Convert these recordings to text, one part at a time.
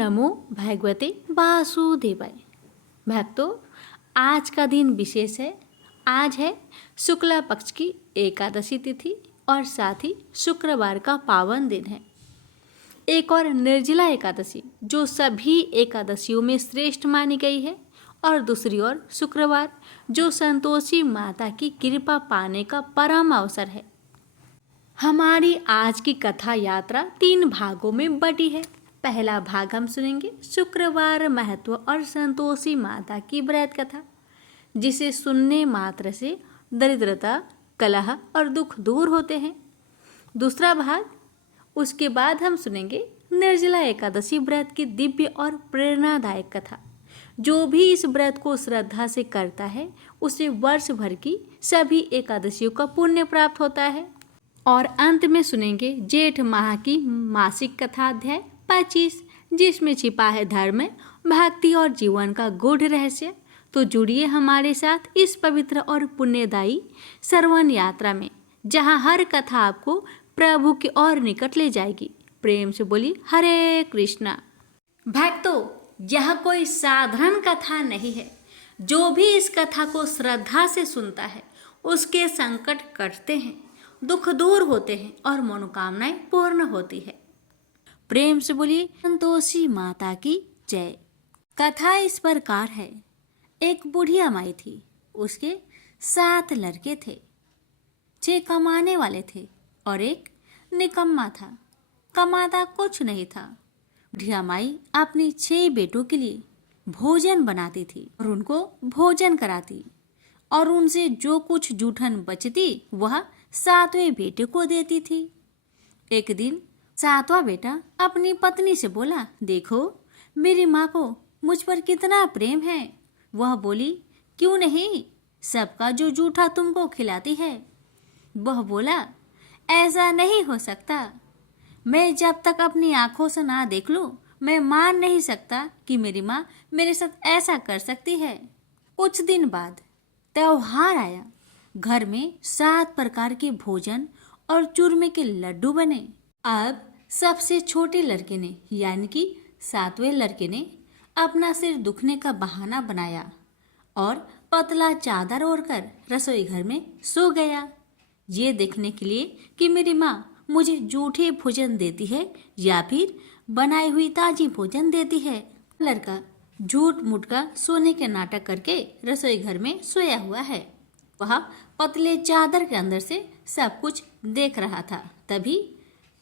नमो भगवते वासुदेवाय। भक्तों, आज का दिन विशेष है। आज है शुक्ला पक्ष की एकादशी तिथि और साथ ही शुक्रवार का पावन दिन है। एक और निर्जला एकादशी जो सभी एकादशियों में श्रेष्ठ मानी गई है, और दूसरी ओर शुक्रवार जो संतोषी माता की कृपा पाने का परम अवसर है। हमारी आज की कथा यात्रा 3 भागों में बटी है। पहला भाग हम सुनेंगे शुक्रवार महत्व और संतोषी माता की व्रत कथा, जिसे सुनने मात्र से दरिद्रता, कलह और दुख दूर होते हैं। दूसरा भाग, उसके बाद हम सुनेंगे निर्जला एकादशी व्रत की दिव्य और प्रेरणादायक कथा। जो भी इस व्रत को श्रद्धा से करता है उसे वर्ष भर की सभी एकादशियों का पुण्य प्राप्त होता है। और अंत में सुनेंगे जेठ माह की मासिक कथा अध्याय 25, जिसमें छिपा है धर्म, भक्ति और जीवन का गूढ़ रहस्य। तो जुड़िए हमारे साथ इस पवित्र और पुण्यदायी श्रवण यात्रा में, जहाँ हर कथा आपको प्रभु के और निकट ले जाएगी। प्रेम से बोली हरे कृष्णा। भक्तों, यह कोई साधारण कथा नहीं है। जो भी इस कथा को श्रद्धा से सुनता है उसके संकट कटते हैं, दुख दूर होते हैं और मनोकामनाएं पूर्ण होती है। प्रेम से बोलिए संतोषी माता की जय। कथा इस प्रकार है। एक बुढ़िया माई थी, उसके 7 लड़के थे। 6 कमाने वाले थे और एक निकम्मा था, कमाता कुछ नहीं था। बुढ़िया माई अपनी 6 बेटों के लिए भोजन बनाती थी और उनको भोजन कराती, और उनसे जो कुछ जूठन बचती वह 7वें बेटे को देती थी। एक दिन 7वां बेटा अपनी पत्नी से बोला, देखो मेरी माँ को मुझ पर कितना प्रेम है। वह बोली, क्यों नहीं, सबका जो जूठा तुमको खिलाती है। वह बोला, ऐसा नहीं हो सकता। मैं जब तक अपनी आंखों से ना देख लूं, मैं मान नहीं सकता कि मेरी माँ मेरे साथ ऐसा कर सकती है। कुछ दिन बाद त्योहार आया। घर में 7 प्रकार के भोजन और चूरमे के लड्डू बने। अब सबसे छोटे लड़के ने, यानी कि 7वें लड़के ने, अपना सिर दुखने का बहाना बनाया और पतला चादर ओढ़कर रसोई घर में सो गया, ये देखने के लिए कि मेरी माँ मुझे जूठे भोजन देती है या फिर बनाई हुई ताजी भोजन देती है। लड़का झूठ मूठ का सोने के नाटक करके रसोई घर में सोया हुआ है। वह पतले चादर के अंदर से सब कुछ देख रहा था। तभी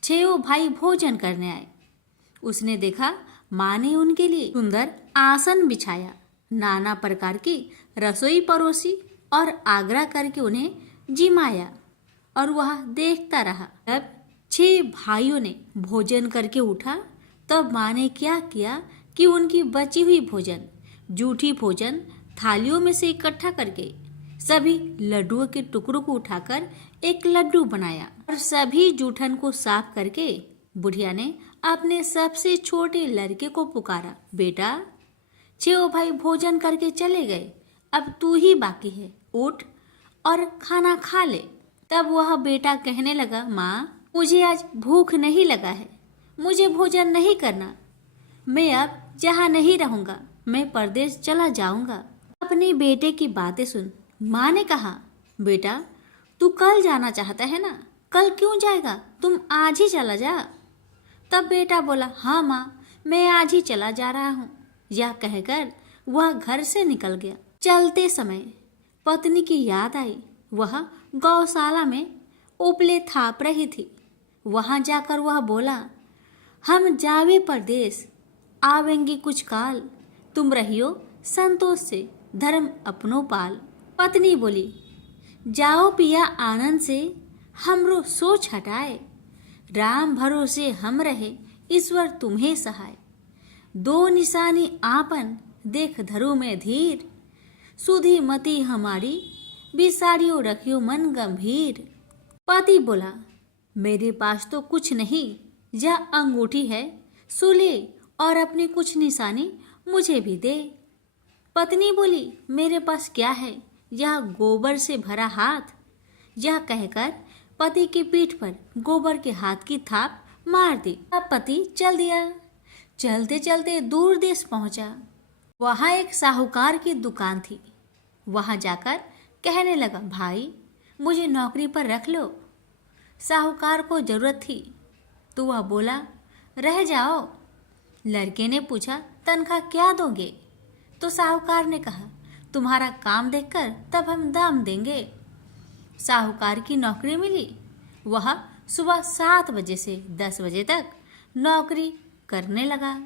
6 भाई भोजन करने आए। उसने देखा माँ ने उनके लिए सुंदर आसन बिछाया, नाना प्रकार की रसोई परोसी और आग्रह करके उन्हें जिमाया, और वह देखता रहा। तब 6 भाइयों ने भोजन करके उठा। तब माँ ने क्या किया कि उनकी बची हुई भोजन, जूठी भोजन थालियों में से इकट्ठा करके सभी लड्डुओं के टुकड़ों को उठाकर एक लड्डू बनाया, और सभी जूठन को साफ करके बुढ़िया ने अपने सबसे छोटे लड़के को पुकारा, बेटा 6 भाई भोजन करके चले गए, अब तू ही बाकी है, उठ और खाना खा ले। तब वह बेटा कहने लगा, माँ मुझे आज भूख नहीं लगा है, मुझे भोजन नहीं करना, मैं अब जहाँ नहीं रहूँगा, मैं परदेश चला जाऊँगा। अपने बेटे की बातें सुन माँ ने कहा, बेटा तू कल जाना चाहता है ना, कल क्यों जाएगा, तुम आज ही चला जा। तब बेटा बोला, हाँ माँ, मैं आज ही चला जा रहा हूँ। यह कहकर वह घर से निकल गया। चलते समय पत्नी की याद आई। वह गौशाला में उपले थाप रही थी। वहाँ जाकर वह बोला, हम जावे परदेश, आवेंगे कुछ काल, तुम रहियो संतोष से, धर्म अपनो पाल। पत्नी बोली, जाओ पिया आनंद से, हमरो सोच हटाए, राम भरोसे हम रहे, ईश्वर तुम्हें सहाय। 2 निशानी आपन, देख धरो में धीर, सुधी मती हमारी, बिसारियो रखियो मन गंभीर। पति बोला, मेरे पास तो कुछ नहीं, यह अंगूठी है, सुले और अपनी कुछ निशानी मुझे भी दे। पत्नी बोली, मेरे पास क्या है, यह गोबर से भरा हाथ। यह कहकर पति की पीठ पर गोबर के हाथ की थाप मार दी। अब पति चल दिया। चलते चलते दूर देश पहुंचा। वहां एक साहूकार की दुकान थी। वहां जाकर कहने लगा, भाई मुझे नौकरी पर रख लो। साहूकार को जरूरत थी तो वह बोला, रह जाओ। लड़के ने पूछा, तनख्वाह क्या दोगे? तो साहूकार ने कहा, तुम्हारा काम देखकर तब हम दाम देंगे। साहूकार की नौकरी मिली। वह सुबह 7 बजे से 10 बजे तक नौकरी करने लगा।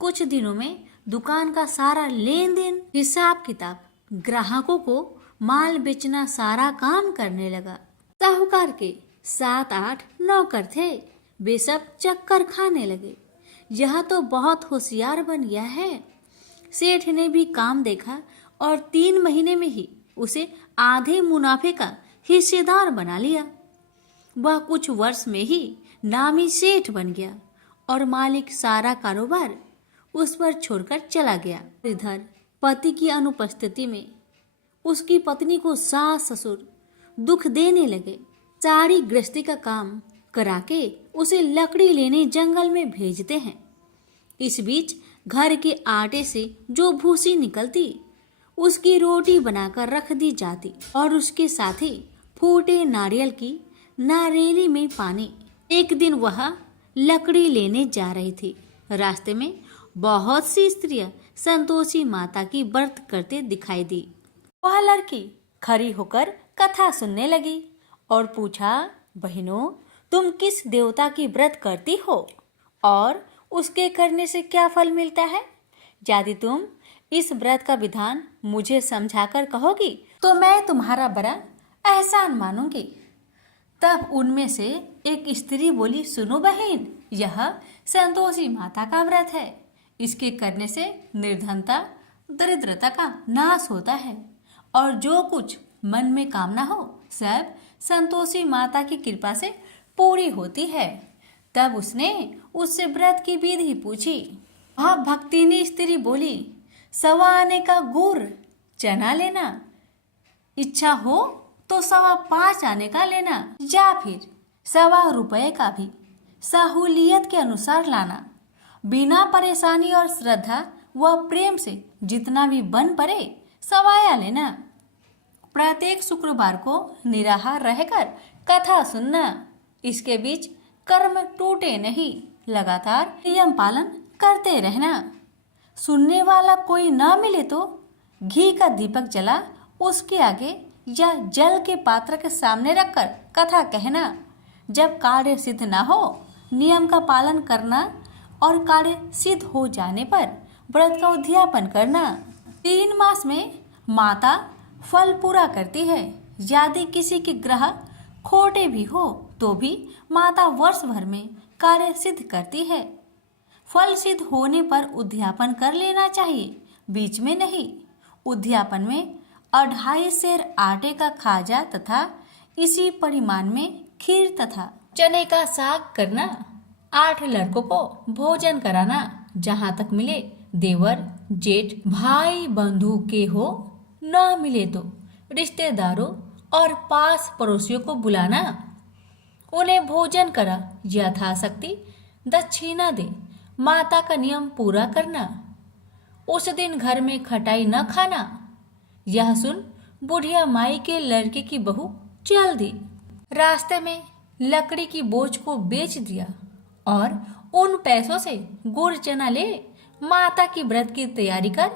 कुछ दिनों में दुकान का सारा लेन देन, हिसाब किताब, ग्राहकों को माल बेचना, सारा काम करने लगा। साहूकार के 7-8 नौकर थे। वे सब चक्कर खाने लगे। यह तो बहुत होशियार बन गया है। सेठ ने भी काम देखा और 3 महीने में ही उसे आधे मुनाफे का हिस्सेदार बना लिया। वह कुछ वर्ष में ही नामी सेठ बन गया और मालिक सारा कारोबार उस पर छोड़कर चला गया। इधर पति की अनुपस्थिति में उसकी पत्नी को सास ससुर दुख देने लगे। सारी गृहस्थी का काम करा के उसे लकड़ी लेने जंगल में भेजते हैं। इस बीच घर के आटे से जो भूसी निकलती उसकी रोटी बनाकर रख दी जाती और उसके साथ ही फूटे नारियल की नारेली में पानी। एक दिन वह लकड़ी लेने जा रही थी। रास्ते में बहुत सी स्त्रियां संतोषी माता की व्रत करते दिखाई दी। वह लड़की खड़ी होकर कथा सुनने लगी और पूछा, बहनों तुम किस देवता की व्रत करती हो और उसके करने से क्या फल मिलता है? यदि तुम इस व्रत का विधान मुझे समझाकर कहोगी तो मैं तुम्हारा बड़ा एहसान मानूंगी। तब उनमें से एक स्त्री बोली, सुनो बहन, यह संतोषी माता का व्रत है। इसके करने से निर्धनता, दरिद्रता का नाश होता है और जो कुछ मन में कामना हो सब संतोषी माता की कृपा से पूरी होती है। तब उसने उससे व्रत की विधि पूछी। वह भक्तिनी स्त्री बोली, 1.25 आने का गुड़ चना लेना, इच्छा हो तो 5.25 आने का लेना या फिर 1.25 रुपये का भी सहूलियत के अनुसार लाना। बिना परेशानी और श्रद्धा व प्रेम से जितना भी बन पड़े 1.25 लेना। प्रत्येक शुक्रवार को निराहार रहकर कथा सुनना। इसके बीच कर्म टूटे नहीं, लगातार नियम पालन करते रहना। सुनने वाला कोई ना मिले तो घी का दीपक जला उसके आगे या जल के पात्र के सामने रखकर कथा कहना। जब कार्य सिद्ध ना हो नियम का पालन करना और कार्य सिद्ध हो जाने पर व्रत का उद्यापन करना। 3 मास में माता फल पूरा करती है। यदि किसी के ग्रह खोटे भी हो तो भी माता वर्ष भर में कार्य सिद्ध करती है। फल सिद्ध होने पर उद्यापन कर लेना चाहिए, बीच में नहीं। उद्यापन में 2.5 सेर आटे का खाजा तथा इसी परिमाण में खीर तथा चने का साग करना। 8 लड़कों को भोजन कराना। जहाँ तक मिले देवर जेठ भाई बंधु के हो, न मिले तो रिश्तेदारों और पास पड़ोसियों को बुलाना। उन्हें भोजन करा यथाशक्ति दक्षिणा दे। माता का नियम पूरा करना। उस दिन घर में खटाई न खाना। यह सुन बुढ़िया माई के लड़के की बहू चल दी। रास्ते में लकड़ी की बोझ को बेच दिया और उन पैसों से गुड़ चना ले माता की व्रत की तैयारी कर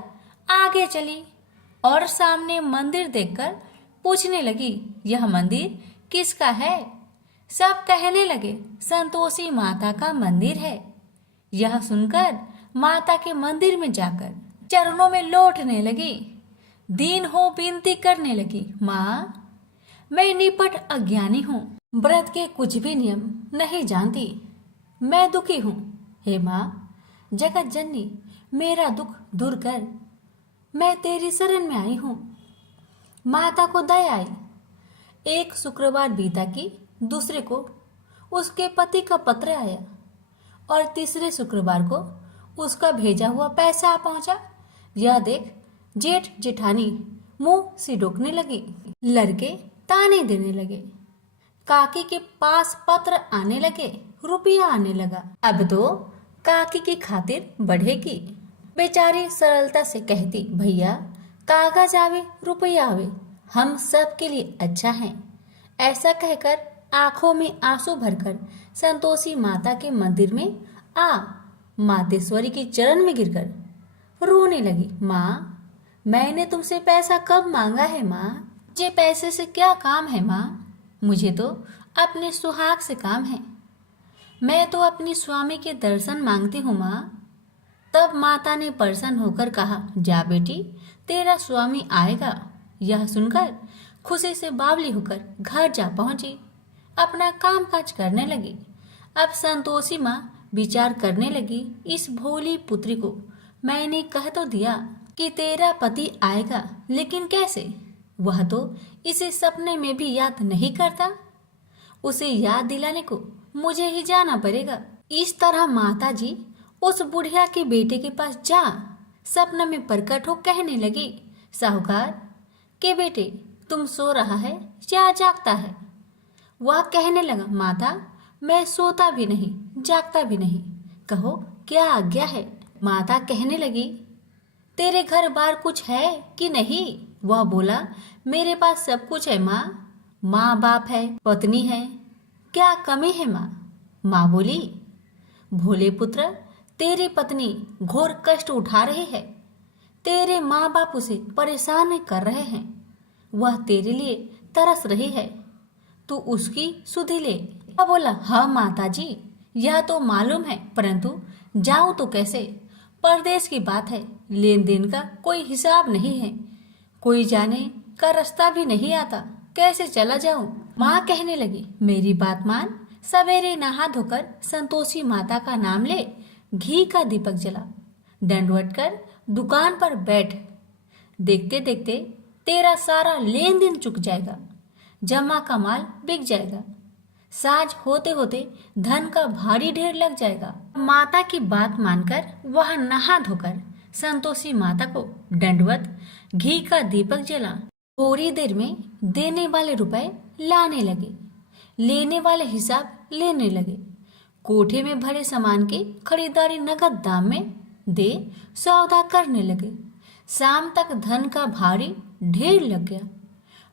आगे चली और सामने मंदिर देखकर पूछने लगी, यह मंदिर किसका है? सब कहने लगे, संतोषी माता का मंदिर है। यह सुनकर माता के मंदिर में जाकर चरणों में लौटने लगी। दीन हो विनती करने लगी, माँ मैं निपट अज्ञानी हूँ, व्रत के कुछ भी नियम नहीं जानती, मैं दुखी हूँ। हे माँ जगत जननी मेरा दुख दूर कर, मैं तेरी शरण में आई हूँ। माता को दया आई। एक शुक्रवार बीता कि दूसरे को उसके पति का पत्र आया और तीसरे शुक्रवार को उसका भेजा हुआ पैसा आ पहुंचा। यह देख जेठ जेठानी मुंह सिडोकने लगी। लड़के ताने देने लगे। काकी के पास पत्र आने लगे, रुपया आने लगा। अब तो काकी की खातिर बढ़ेगी। बेचारी सरलता से कहती, भैया कागज आवे रुपया आवे, हम सब के लिए अच्छा है। ऐसा कहकर आंखों में आंसू भरकर संतोषी माता के मंदिर में आ मातेश्वरी के चरण में गिरकर रोने लगी। माँ, मैंने तुमसे पैसा कब मांगा है माँ? मुझे पैसे से क्या काम है माँ? मुझे तो अपने सुहाग से काम है। मैं तो अपनी स्वामी के दर्शन मांगती हूँ माँ। तब माता ने प्रसन्न होकर कहा, जा बेटी, तेरा स्वामी आएगा। यह सुनकर खुशी से बावली होकर घर जा पहुंची, अपना काम काज करने लगी। अब संतोषी माँ विचार करने लगी, इस भोली पुत्री को मैंने कह तो दिया कि तेरा पति आएगा, लेकिन कैसे? वह तो इसे सपने में भी याद नहीं करता। उसे याद दिलाने को मुझे ही जाना पड़ेगा। इस तरह माता जी उस बुढ़िया के बेटे के पास जा सपना में प्रकट हो कहने लगी, साहूकार के बेटे, तुम सो रहा है या जागता है? वह कहने लगा, माता मैं सोता भी नहीं जागता भी नहीं, कहो क्या आज्ञा है? माता कहने लगी, तेरे घर बार कुछ है कि नहीं? वह बोला, मेरे पास सब कुछ है माँ। माँ बाप है, पत्नी है, क्या कमी है माँ? माँ बोली, भोले पुत्र, तेरी पत्नी घोर कष्ट उठा रही है, तेरे माँ बाप उसे परेशान कर रहे हैं, वह तेरे लिए तरस रही है, तू उसकी सुधि ले। वह बोला, हाँ माता जी, यह तो मालूम है, परंतु जाऊं तो कैसे? परदेश की बात है, लेन देन का कोई हिसाब नहीं है, कोई जाने का रास्ता भी नहीं आता, कैसे चला जाऊं? माँ कहने लगी, मेरी बात मान, सवेरे नहा धोकर संतोषी माता का नाम ले, घी का दीपक जला, दंडवत कर दुकान पर बैठ, देखते देखते तेरा सारा लेन देन चुक जाएगा, जमा का माल बिक जाएगा, साज होते होते धन का भारी ढेर लग जाएगा। माता की बात मानकर वह नहा धोकर संतोषी माता को दंडवत घी का दीपक जला, थोड़ी देर में देने वाले रुपए लाने लगे, लेने वाले हिसाब लेने लगे, कोठे में भरे सामान की खरीदारी नगद दाम में दे सौदा करने लगे। शाम तक धन का भारी ढेर लग गया।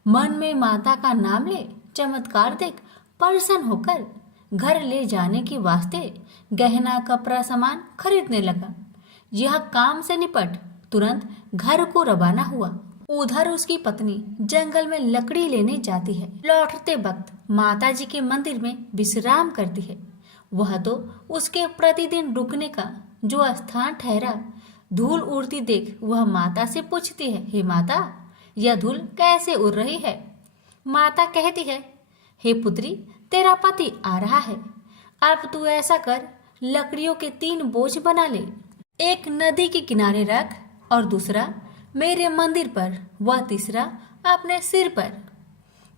मन में माता का नाम ले चमत्कार देख प्रसन्न होकर घर ले जाने के वास्ते गहना कपड़ा सामान खरीदने लगा। यह काम से निपट तुरंत घर को रवाना हुआ। उधर उसकी पत्नी जंगल में लकड़ी लेने जाती है। लौटते वक्त माता जी के मंदिर में विश्राम करती है। वह तो उसके प्रतिदिन रुकने का जो स्थान ठहरा। धूल उड़ती देख वह माता से पूछती है, हे माता, यह धूल कैसे उड़ रही है? माता कहती है, हे पुत्री, तेरा पति आ रहा है, अब तू ऐसा कर, लकड़ियों के 3 बोझ बना ले, एक नदी के किनारे रख और दूसरा मेरे मंदिर पर, वह तीसरा अपने सिर पर।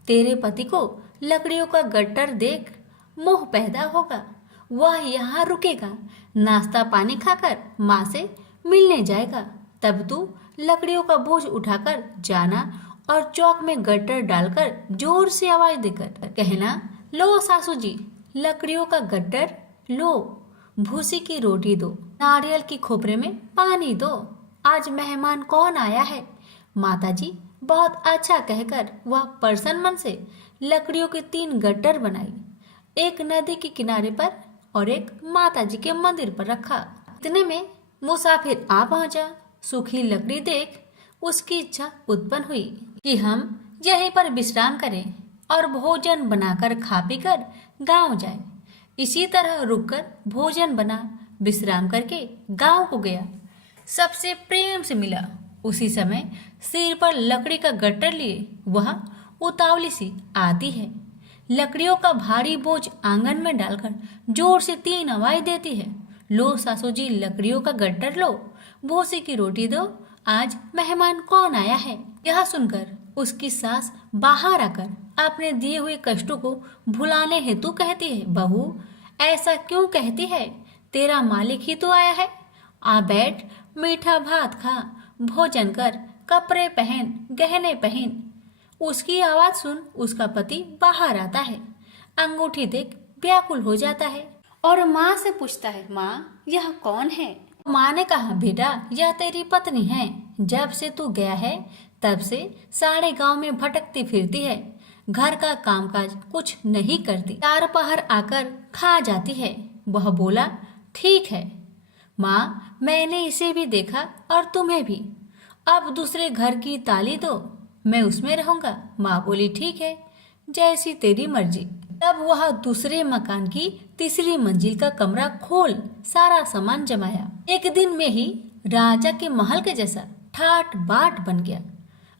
तेरे पति को लकड़ियों का गट्टर देख मोह पैदा होगा, वह यहाँ रुकेगा, नाश्ता पानी खाकर माँ से मिलने जाएगा। तब तू लकड़ियों का बोझ उठाकर जाना और चौक में गट्टर डालकर जोर से आवाज देकर कहना, लो सासू जी, लकड़ियों का गट्टर लो, भूसी की रोटी दो, नारियल की खोपरे में पानी दो, आज मेहमान कौन आया है? माता जी बहुत अच्छा कहकर वह प्रसन्न मन से लकड़ियों के 3 गट्टर बनाई, एक नदी के किनारे पर और एक माता जी के मंदिर पर रखा। इतने में मुसाफिर आ पहुंचा। सूखी लकड़ी देख उसकी इच्छा उत्पन्न हुई कि हम यहीं पर विश्राम करें और भोजन बनाकर खा पीकर गांव जाएं। इसी तरह रुककर भोजन बना, विश्राम करके गांव को गया, सबसे प्रेम से मिला। उसी समय सिर पर लकड़ी का गट्टर लिए वह उतावली सी आती है, लकड़ियों का भारी बोझ आंगन में डालकर जोर से 3 आवाज देती है, लो सासू जी, लकड़ियों का गट्टर लो, भूसी की रोटी दो, आज मेहमान कौन आया है? यह सुनकर उसकी सास बाहर आकर अपने दिए हुए कष्टों को भुलाने हेतु कहती है, बहू ऐसा क्यों कहती है? तेरा मालिक ही तो आया है, आ बैठ, मीठा भात खा, भोजन कर, कपड़े पहन, गहने पहन। उसकी आवाज सुन उसका पति बाहर आता है, अंगूठी देख व्याकुल हो जाता है और माँ से पूछता है, माँ यह कौन है? माँ ने कहा, बेटा यह तेरी पत्नी है। जब से तू गया है तब से सारे गांव में भटकती फिरती है, घर का कामकाज कुछ नहीं करती, चार पहर आकर खा जाती है। वह बोला, ठीक है माँ, मैंने इसे भी देखा और तुम्हें भी। अब दूसरे घर की ताली दो, मैं उसमें रहूंगा। माँ बोली, ठीक है, जैसी तेरी मर्जी। तब वह दूसरे मकान की तीसरी मंजिल का कमरा खोल सारा सामान जमाया। एक दिन में ही राजा के महल के जैसा ठाट बाट बन गया।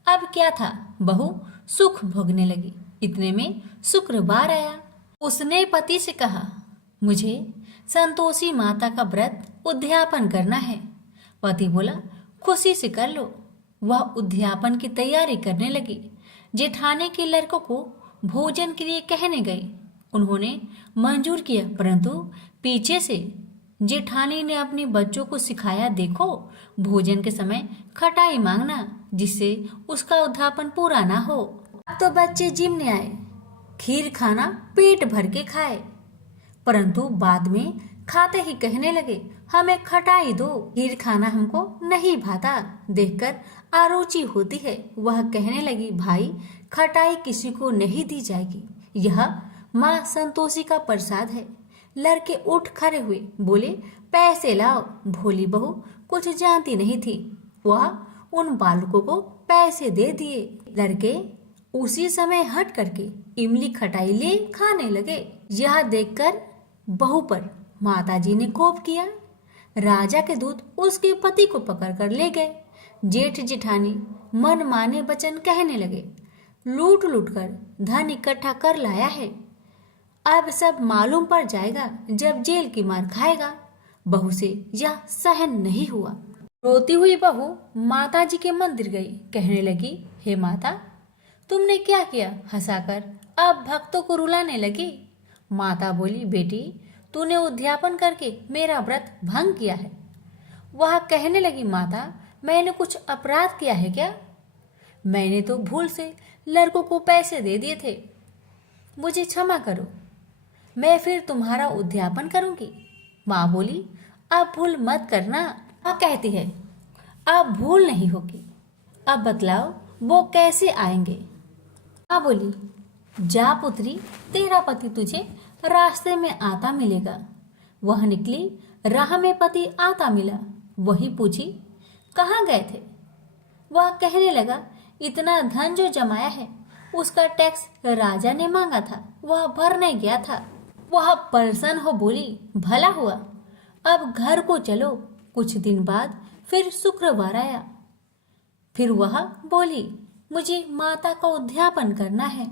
अब क्या था, बहू सुख भोगने लगी। इतने में शुक्रवार आया। उसने पति से कहा, मुझे संतोषी माता का व्रत उद्यापन करना है। पति बोला, खुशी से कर लो। वह उद्यापन की तैयारी करने लगी। जेठानी के लड़कों को भोजन के लिए कहने गई। उन्होंने मंजूर किया, परंतु पीछे से जेठानी ने अपने बच्चों को सिखाया, देखो भोजन के समय खटाई मांगना, जिससे उसका उद्यापन पूरा ना हो। अब तो बच्चे जिमने आए, खीर खाना पेट भर के खाए, परंतु बाद में खाते ही कहने लगे, हमें खटाई दो, खीर खाना हमको नहीं भाता, देखकर आरुचि होती है। वह कहने लगी, भाई खटाई किसी को नहीं दी जाएगी, यह माँ संतोषी का प्रसाद है। लड़के उठ खड़े हुए, बोले, पैसे लाओ। भोली बहू कुछ जानती नहीं थी, वह उन बालकों को पैसे दे दिए। लड़के उसी समय हट करके इमली खटाई ले खाने लगे। यह देखकर बहू पर माताजी ने कोप किया। राजा के दूत उसके पति को पकड़कर ले गए। जेठ जेठानी मन माने वचन कहने लगे, लूट लूट कर धन इकट्ठा कर लाया है, अब सब मालूम पड़ जाएगा जब जेल की मार खाएगा। बहू से यह सहन नहीं हुआ। रोती हुई बहू माताजी के मंदिर गई, कहने लगी, हे माता, तुमने क्या किया? हंसाकर अब भक्तों को रुलाने लगी। माता बोली, बेटी तूने उद्यापन करके मेरा व्रत भंग किया है। वह कहने लगी, माता मैंने कुछ अपराध किया है क्या? मैंने तो भूल से लड़कों को पैसे दे दिए थे, मुझे क्षमा करो, मैं फिर तुम्हारा उद्यापन करूंगी। माँ बोली, अब भूल मत करना। माँ कहती है, अब भूल नहीं होगी, अब बतलाओ वो कैसे आएंगे? माँ बोली, जा पुत्री, तेरा पति तुझे रास्ते में आता मिलेगा। वह निकली, राह में पति आता मिला। वही पूछी, कहाँ गए थे? वह कहने लगा, इतना धन जो जमाया है उसका टैक्स राजा ने मांगा था, वह भरने गया था। वह प्रसन्न हो बोली, भला हुआ, अब घर को चलो। कुछ दिन बाद फिर शुक्रवार आया। फिर वह बोली, मुझे माता का उद्यापन करना है।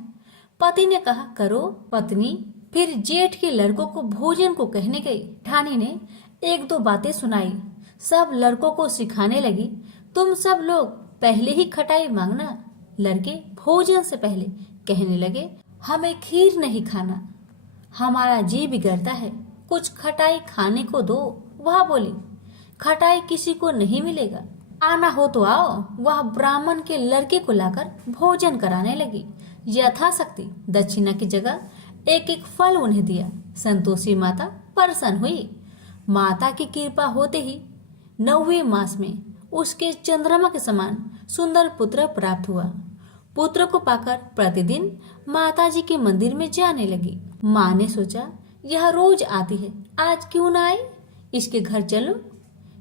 पति ने कहा, करो। पत्नी फिर जेठ के लड़कों को भोजन को कहने गई। ठानी ने एक दो बातें सुनाई, सब लड़कों को सिखाने लगी, तुम सब लोग पहले ही खटाई मांगना। लड़के भोजन से पहले कहने लगे, हमें खीर नहीं खाना, हमारा जी बिगड़ता है, कुछ खटाई खाने को दो। वह बोली, खटाई किसी को नहीं मिलेगा, आना हो तो आओ। वह ब्राह्मण के लड़के को लाकर भोजन कराने लगी। यथाशक्ति दक्षिणा की जगह एक एक फल उन्हें दिया। संतोषी माता प्रसन्न हुई। माता की कृपा होते ही 9वें मास में उसके चंद्रमा के समान सुंदर पुत्र प्राप्त हुआ। पुत्र को पाकर प्रतिदिन माताजी के मंदिर में जाने लगी। माँ ने सोचा, यह रोज आती है, आज क्यों न आए, इसके घर चलो।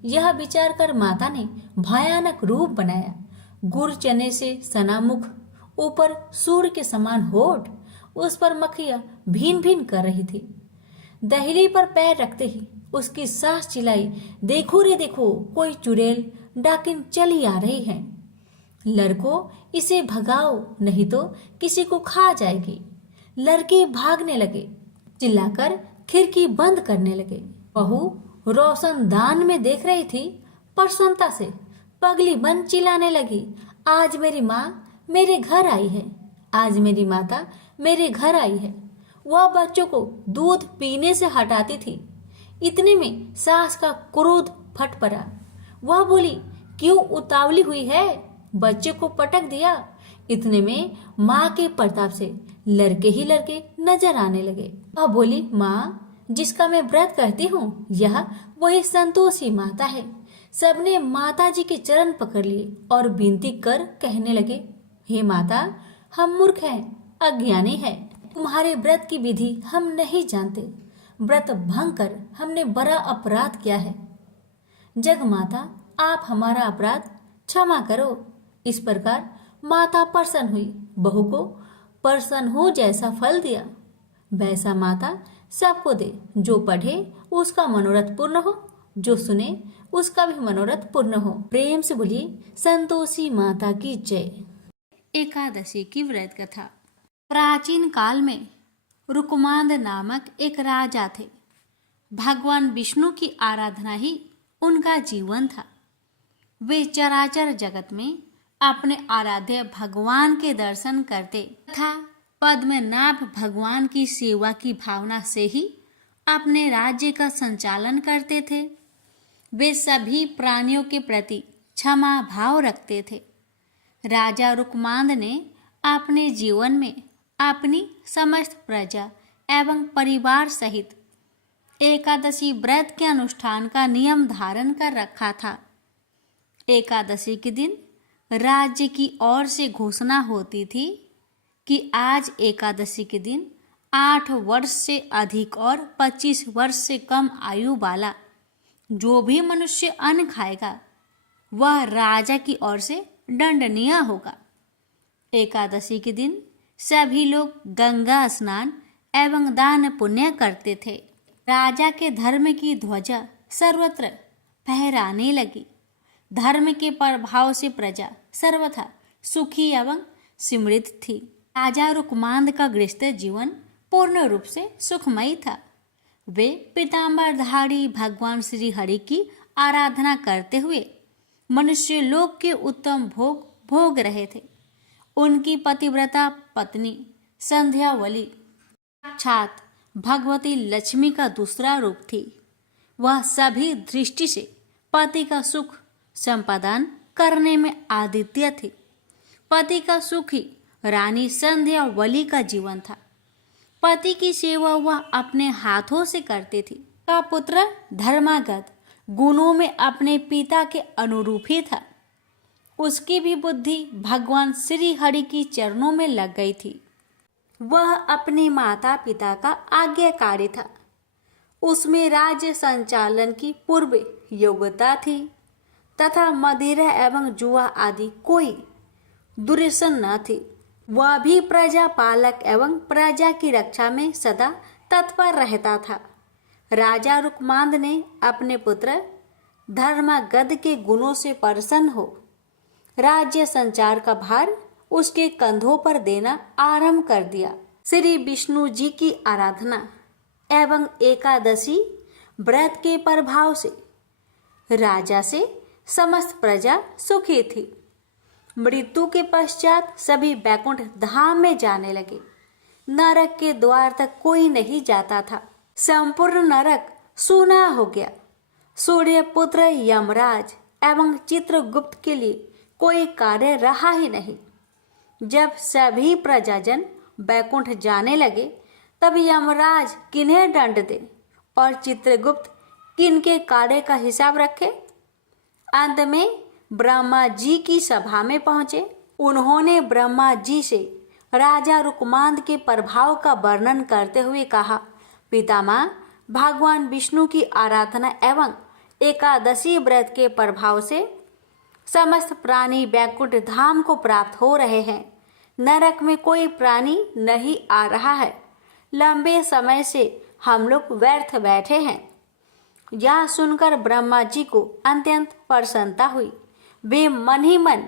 यह विचार कर माता ने भयानक रूप बनाया। गुड़ चने से सना मुख, ऊपर सूर्य के समान होठ, उस पर मक्खियां भीन भीन कर रही थी। दहली पर पैर रखते ही उसकी सास चिल्लाई, देखो रे देखो, कोई चुड़ैल डाकिन चली आ रही है, लड़कों इसे भगाओ नहीं तो किसी को खा जाएगी। लड़के भागने लगे, चिल्लाकर खिड़की बंद करने लगे। बहू रोशनदान में देख रही थी, प्रसन्नता से पगली बन चिल्लाने लगी, आज मेरी माँ मेरे घर आई है, आज मेरी माता मेरे घर आई है। वह बच्चों को दूध पीने से हटाती थी। इतने में सास का क्रोध फट पड़ा। वह बोली, क्यों उतावली हुई है, बच्चे को पटक दिया। इतने में माँ के प्रताप से लड़के ही लड़के नजर आने लगे। वह बोली, माँ जिसका मैं व्रत करती हूँ, यह वही संतोषी माता है। सबने माता जी के चरण पकड़ लिए और विनती कर कहने लगे, हे माता, हम मूर्ख हैं, अज्ञानी हैं। तुम्हारे व्रत की विधि हम नहीं जानते। व्रत भंग कर हमने बड़ा अपराध किया है। जग माता, आप हमारा अपराध क्षमा करो। इस प्रकार माता प्रसन्न हुई। बहू को प्रसन्न हो जैसा फल दिया, वैसा माता सबको दे। जो पढ़े उसका मनोरथ पूर्ण हो, जो सुने उसका भी मनोरथ पूर्ण हो। प्रेम से बोलिए संतोषी माता की जय। एकादशी की व्रत कथा। प्राचीन काल में रुकमांद नामक एक राजा थे। भगवान विष्णु की आराधना ही उनका जीवन था। वे चराचर जगत में अपने आराध्य भगवान के दर्शन करते तथा पद्मनाभ भगवान की सेवा की भावना से ही अपने राज्य का संचालन करते थे। वे सभी प्राणियों के प्रति क्षमा भाव रखते थे। राजा रुकमांद ने अपने जीवन में अपनी समस्त प्रजा एवं परिवार सहित एकादशी व्रत के अनुष्ठान का नियम धारण कर रखा था। एकादशी के दिन राज्य की ओर से घोषणा होती थी कि आज एकादशी के दिन 8 वर्ष से अधिक और 25 वर्ष से कम आयु वाला जो भी मनुष्य अन्न खाएगा वह राजा की ओर से दंडनीय होगा। एकादशी के दिन सभी लोग गंगा स्नान एवं दान पुण्य करते थे। राजा के धर्म की ध्वजा सर्वत्र फहराने लगी। धर्म के प्रभाव से प्रजा सर्वथा सुखी एवं समृद्ध थी। राजा रुकमांद का गृहस्थ जीवन पूर्ण रूप से सुखमयी था। वे पीतांबरधारी भगवान श्री हरि की आराधना करते हुए मनुष्य लोक के उत्तम भोग भोग रहे थे। उनकी पतिव्रता पत्नी संध्यावली साक्षात भगवती लक्ष्मी का दूसरा रूप थी। वह सभी दृष्टि से पति का सुख संपादन करने में आदित्य थी। पति का सुख ही रानी संध्यावली का जीवन था। पति की सेवा वह अपने हाथों से करती थी। का पुत्र धर्मागत गुणों में अपने पिता के अनुरूप ही था। उसकी भी बुद्धि भगवान श्री हरि की चरणों में लग गई थी। वह अपने माता पिता का आज्ञाकारी था। उसमें राज्य संचालन की पूर्व योग्यता थी तथा मदिरा एवं जुआ आदि कोई दुर्व्यसन न थी। वह भी प्रजा पालक एवं प्रजा की रक्षा में सदा तत्पर रहता था। राजा रुकमांद ने अपने पुत्र धर्मागध के गुणों से प्रसन्न हो राज्य संचार का भार उसके कंधों पर देना आरंभ कर दिया। श्री विष्णु जी की आराधना एवं एकादशी व्रत के प्रभाव से राजा से समस्त प्रजा सुखी थी। मृत्यु के पश्चात सभी बैकुंठ धाम में जाने लगे। नरक के द्वार तक कोई नहीं जाता था। संपूर्ण नरक सूना हो गया। सूर्यपुत्र यमराज एवं चित्रगुप्त के लिए कोई कार्य रहा ही नहीं। जब सभी प्रजाजन बैकुंठ जाने लगे तब यमराज किन्हें दंड दे और चित्रगुप्त किनके कार्य का हिसाब रखे। अंत में ब्रह्मा जी की सभा में पहुंचे। उन्होंने ब्रह्मा जी से राजा रुकमांद के प्रभाव का वर्णन करते हुए कहा, पितामह, भगवान विष्णु की आराधना एवं एकादशी व्रत के प्रभाव से समस्त प्राणी बैकुंठ धाम को प्राप्त हो रहे हैं। नरक में कोई प्राणी नहीं आ रहा है। लंबे समय से हम लोग व्यर्थ बैठे हैं। यह सुनकर ब्रह्मा जी को अत्यंत प्रसन्नता हुई। वे मन ही मन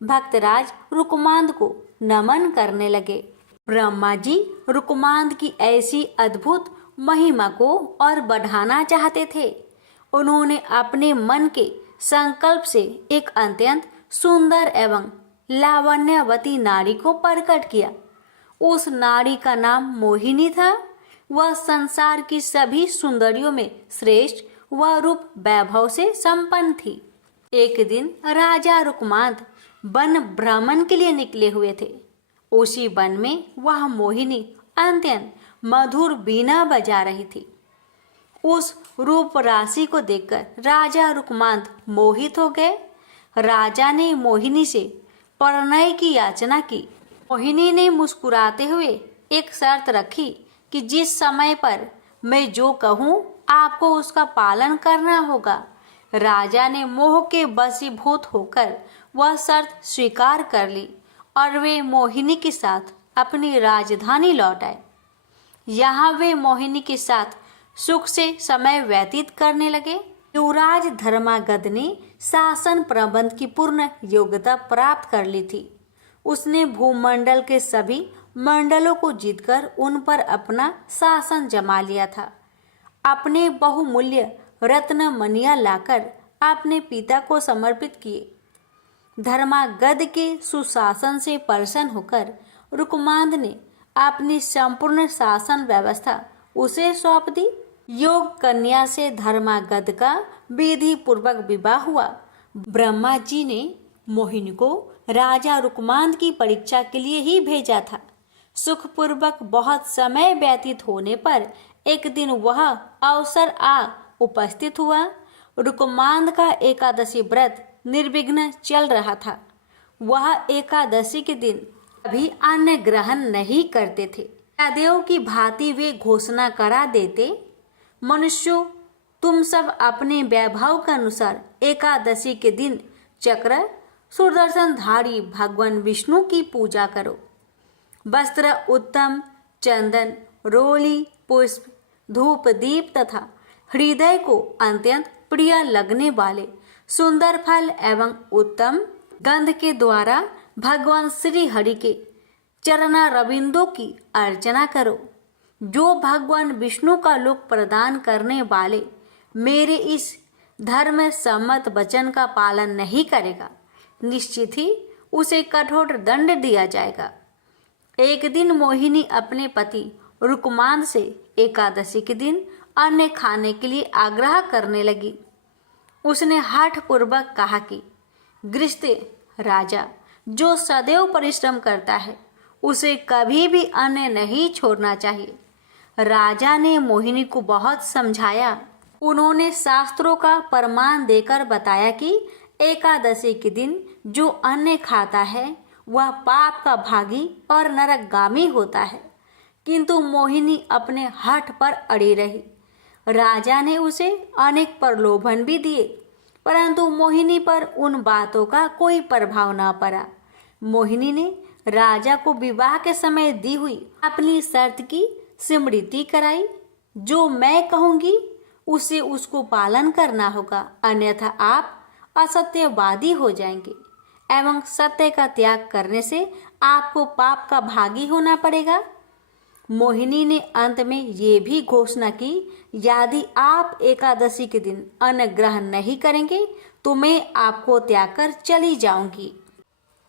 भक्तराज रुकमांद को नमन करने लगे। ब्रह्मा जी रुकमांद की ऐसी अद्भुत महिमा को और बढ़ाना चाहते थे। उन्होंने अपने मन के संकल्प से एक अत्यंत सुंदर एवं लावण्यवती नारी को प्रकट किया। उस नारी का नाम मोहिनी था। वह संसार की सभी सुंदरियों में श्रेष्ठ व रूप वैभव से संपन्न थी। एक दिन राजा रुकमांद वन भ्रमण के लिए निकले हुए थे। उसी वन में वह मोहिनी अत्यंत मधुर बीना बजा रही थी। उस रूप राशि को देखकर राजा रुकमांद मोहित हो गए। राजा ने मोहिनी से परिणय की याचना की। मोहिनी ने मुस्कुराते हुए एक शर्त रखी कि जिस समय पर मैं जो कहूँ आपको उसका पालन करना होगा। राजा ने मोह के वशीभूत होकर वह शर्त स्वीकार कर ली और वे मोहिनी के साथ अपनी राजधानी लौट आए। यहाँ वे मोहिनी के साथ सुख से समय व्यतीत करने लगे। युवराज धर्मागध ने शासन प्रबंध की पूर्ण योग्यता प्राप्त कर ली थी। उसने भूमंडल के सभी मंडलों को जीतकर उन पर अपना शासन जमा लिया था। अपने बहुमूल्य रत्न मणियां लाकर अपने पिता को समर्पित किए। धर्मागध के सुशासन से प्रसन्न होकर रुकमांद ने अपनी संपूर्ण शासन व्यवस्था उसे सौंप दी। योग कन्या से धर्मागध का विधि पूर्वक विवाह हुआ। ब्रह्मा जी ने मोहिनी को राजा रुकमांद की परीक्षा के लिए ही भेजा था। सुखपूर्वक बहुत समय व्यतीत होने पर एक दिन वह अवसर आ उपस्थित हुआ। रुकमांद का एकादशी व्रत निर्विघ्न चल रहा था। वह एकादशी के दिन कभी अन्न ग्रहण नहीं करते थे। देव की भांति वे घोषणा करा देते, मनुष्यों, तुम सब अपने वैभव के अनुसार एकादशी के दिन चक्र सुदर्शन धारी भगवान विष्णु की पूजा करो। वस्त्र उत्तम, चंदन, रोली, पुष्प, धूप, दीप तथा हृदय को अत्यंत प्रिय लगने वाले सुंदर फल एवं उत्तम गंध के द्वारा भगवान श्री हरि के चरणारविंदों की अर्चना करो। जो भगवान विष्णु का लोक प्रदान करने वाले मेरे इस धर्म सम्मत वचन का पालन नहीं करेगा, निश्चित ही उसे कठोर दंड दिया जाएगा। एक दिन मोहिनी अपने पति रुकमांद से एकादशी के दिन अन्न खाने के लिए आग्रह करने लगी। उसने हठ पूर्वक कहा कि गृहस्थ राजा जो सदैव परिश्रम करता है उसे कभी भी अन्न नहीं छोड़ना चाहिए। राजा ने मोहिनी को बहुत समझाया। उन्होंने शास्त्रों का प्रमाण देकर बताया कि एकादशी के दिन जो अन्न खाता है वह पाप का भागी और नरकगामी होता है। किंतु मोहिनी अपने हठ पर अड़ी रही। राजा ने उसे अनेक प्रलोभन भी दिए, परंतु मोहिनी पर उन बातों का कोई प्रभाव न पड़ा। मोहिनी ने राजा को विवाह के समय दी हुई अपनी शर्त की स्मृति कराई। जो मैं कहूंगी उसे उसको पालन करना होगा, अन्यथा आप असत्यवादी हो जाएंगे एवं सत्य का त्याग करने से आपको पाप का भागी होना पड़ेगा। मोहिनी ने अंत में ये भी घोषणा की, यदि आप एकादशी के दिन अन्न ग्रहण नहीं करेंगे तो मैं आपको त्याग कर चली जाऊंगी।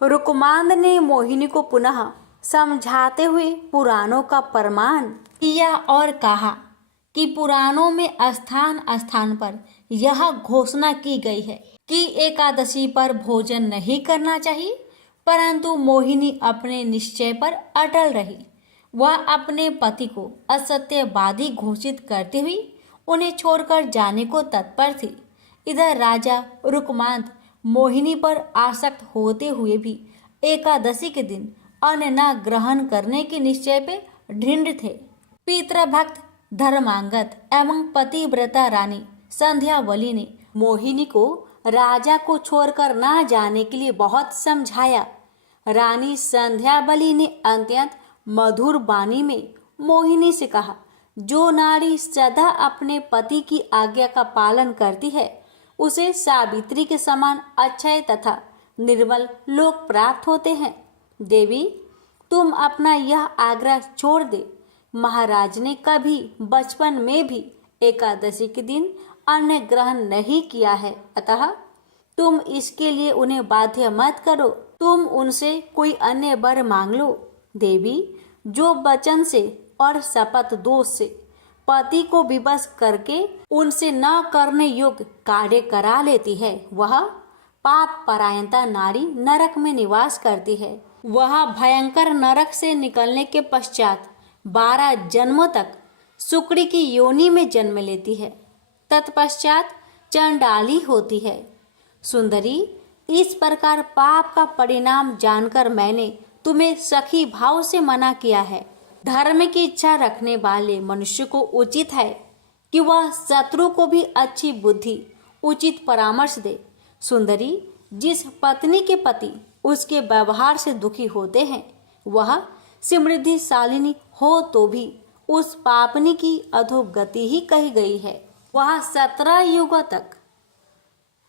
रुकमांद ने मोहिनी को पुनः समझाते हुए पुराणों का प्रमाण किया और कहा कि पुराणों में स्थान स्थान पर यह घोषणा की गई है कि एकादशी पर भोजन नहीं करना चाहिए, परंतु मोहिनी अपने निश्चय पर अटल रही। वह अपने पति को असत्यवादी घोषित करते हुए उन्हें छोड़कर जाने को तत्पर थी। इधर राजा रुकमांद मोहिनी पर आसक्त होते हुए भी एकादशी के दिन अन्न न ग्रहण करने के निश्चय पे दृढ़ थे। पितृभक्त धर्मांगद एवं पतिव्रता रानी संध्यावली ने मोहिनी को राजा को छोड़कर ना जाने के लिए बहुत समझाया। रानी संध्यावली ने अत्यंत मधुर वाणी में मोहिनी से कहा, जो नारी सदा अपने पति की आज्ञा का पालन करती है उसे सावित्री के समान अक्षय तथा निर्मल लोक प्राप्त होते हैं। देवी, तुम अपना यह आग्रह छोड़ दे। महाराज ने कभी बचपन में भी एकादशी के दिन अन्न ग्रहण नहीं किया है, अतः तुम इसके लिए उन्हें बाध्य मत करो। तुम उनसे कोई अन्य वर मांग लो। देवी, जो वचन से और शपथ दोष से पति को विवश करके उनसे न करने योग्य कार्य करा लेती है, वह पाप परायणता नारी नरक में निवास करती है। वह भयंकर नरक से निकलने के पश्चात 12 जन्मों तक सुकड़ी की योनि में जन्म लेती है, तत्पश्चात चंडाली होती है। सुंदरी, इस प्रकार पाप का परिणाम जानकर मैंने तुम्हें सखी भाव से मना किया है। धर्म की इच्छा रखने वाले मनुष्य को उचित है कि वह शत्रु को भी अच्छी बुद्धि, उचित परामर्श दे। सुंदरी, जिस पत्नी के पति उसके व्यवहार से दुखी होते हैं, वह समृद्धिशालिनी हो तो भी उस पापनी की अधोगति ही कही गई है। वह 17 युगों तक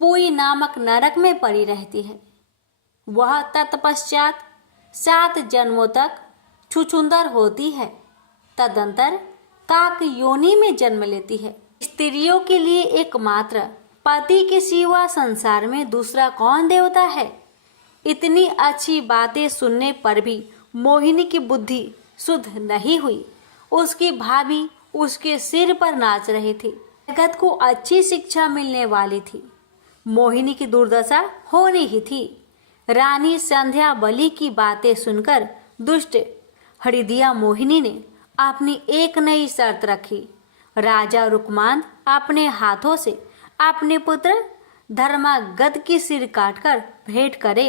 पुई नामक नरक में पड़ी रहती है। वह तत्पश्चात 7 जन्मों तक छुछुंदर होती है, तदंतर काक योनि में जन्म लेती है। स्त्रियों के लिए एकमात्र पति के सिवा संसार में दूसरा कौन देवता है? इतनी अच्छी बातें सुनने पर भी मोहिनी की बुद्धि शुद्ध नहीं हुई। उसकी भाभी उसके सिर पर नाच रही थी। जगत को अच्छी शिक्षा मिलने वाली थी। मोहिनी की दुर्दशा होनी ही थी। रानी संध्या बलि की बातें सुनकर दुष्ट हरिदिया मोहिनी ने अपनी एक नई शर्त रखी। राजा रुकमांद अपने हाथों से अपने पुत्र धर्मागध की सिर काटकर भेंट करे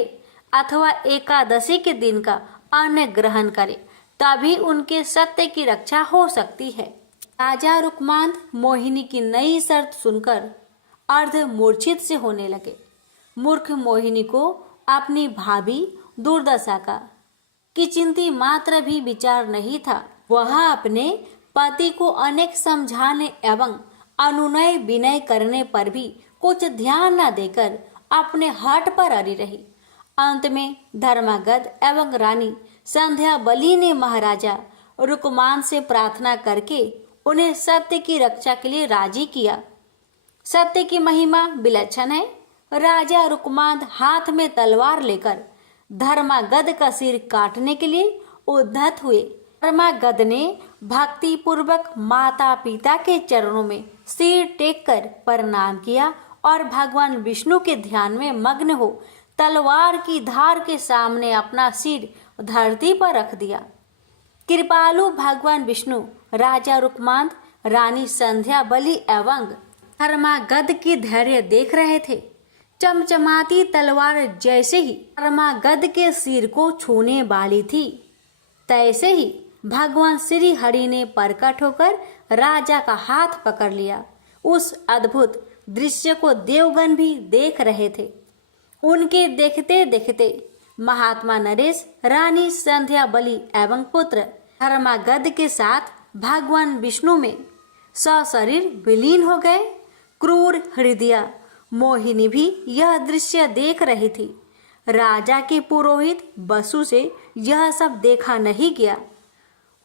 अथवा एकादशी के दिन का अन्न ग्रहण करे, तभी उनके सत्य की रक्षा हो सकती है। राजा रुकमांद मोहिनी की नई शर्त सुनकर अर्ध मूर्छित से होने लगे। मूर्ख मोहिनी को अपनी भाभी दुर्दशा का किंचित मात्र भी विचार नहीं था। वह अपने पति को अनेक समझाने एवं अनुनय विनय करने पर भी कुछ ध्यान न देकर अपने हठ पर अड़ी रही। अंत में धर्मागध एवं रानी संध्या बलि ने महाराजा रुकमान से प्रार्थना करके उन्हें सत्य की रक्षा के लिए राजी किया। सत्य की महिमा विलक्षण है। राजा रुकमांद हाथ में तलवार लेकर धर्मागध का सिर काटने के लिए उद्धत हुए। धर्मागध ने भक्ति पूर्वक माता पिता के चरणों में सिर टेक कर प्रणाम किया और भगवान विष्णु के ध्यान में मग्न हो तलवार की धार के सामने अपना सिर धरती पर रख दिया। कृपालु भगवान विष्णु राजा रुकमांद, रानी संध्या बलि एवं धर्मागध की धैर्य देख रहे थे। चमचमाती तलवार जैसे ही धर्मागध के सिर को छूने वाली थी, तैसे ही भगवान श्री हरि ने प्रकट होकर राजा का हाथ पकड़ लिया। उस अद्भुत दृश्य को देवगण भी देख रहे थे। उनके देखते देखते महात्मा नरेश, रानी संध्या बलि एवं पुत्र धर्मागध के साथ भगवान विष्णु में सशरीर विलीन हो गए। क्रूर हृदया मोहिनी भी यह दृश्य देख रही थी। राजा के पुरोहित बसु से यह सब देखा नहीं गया।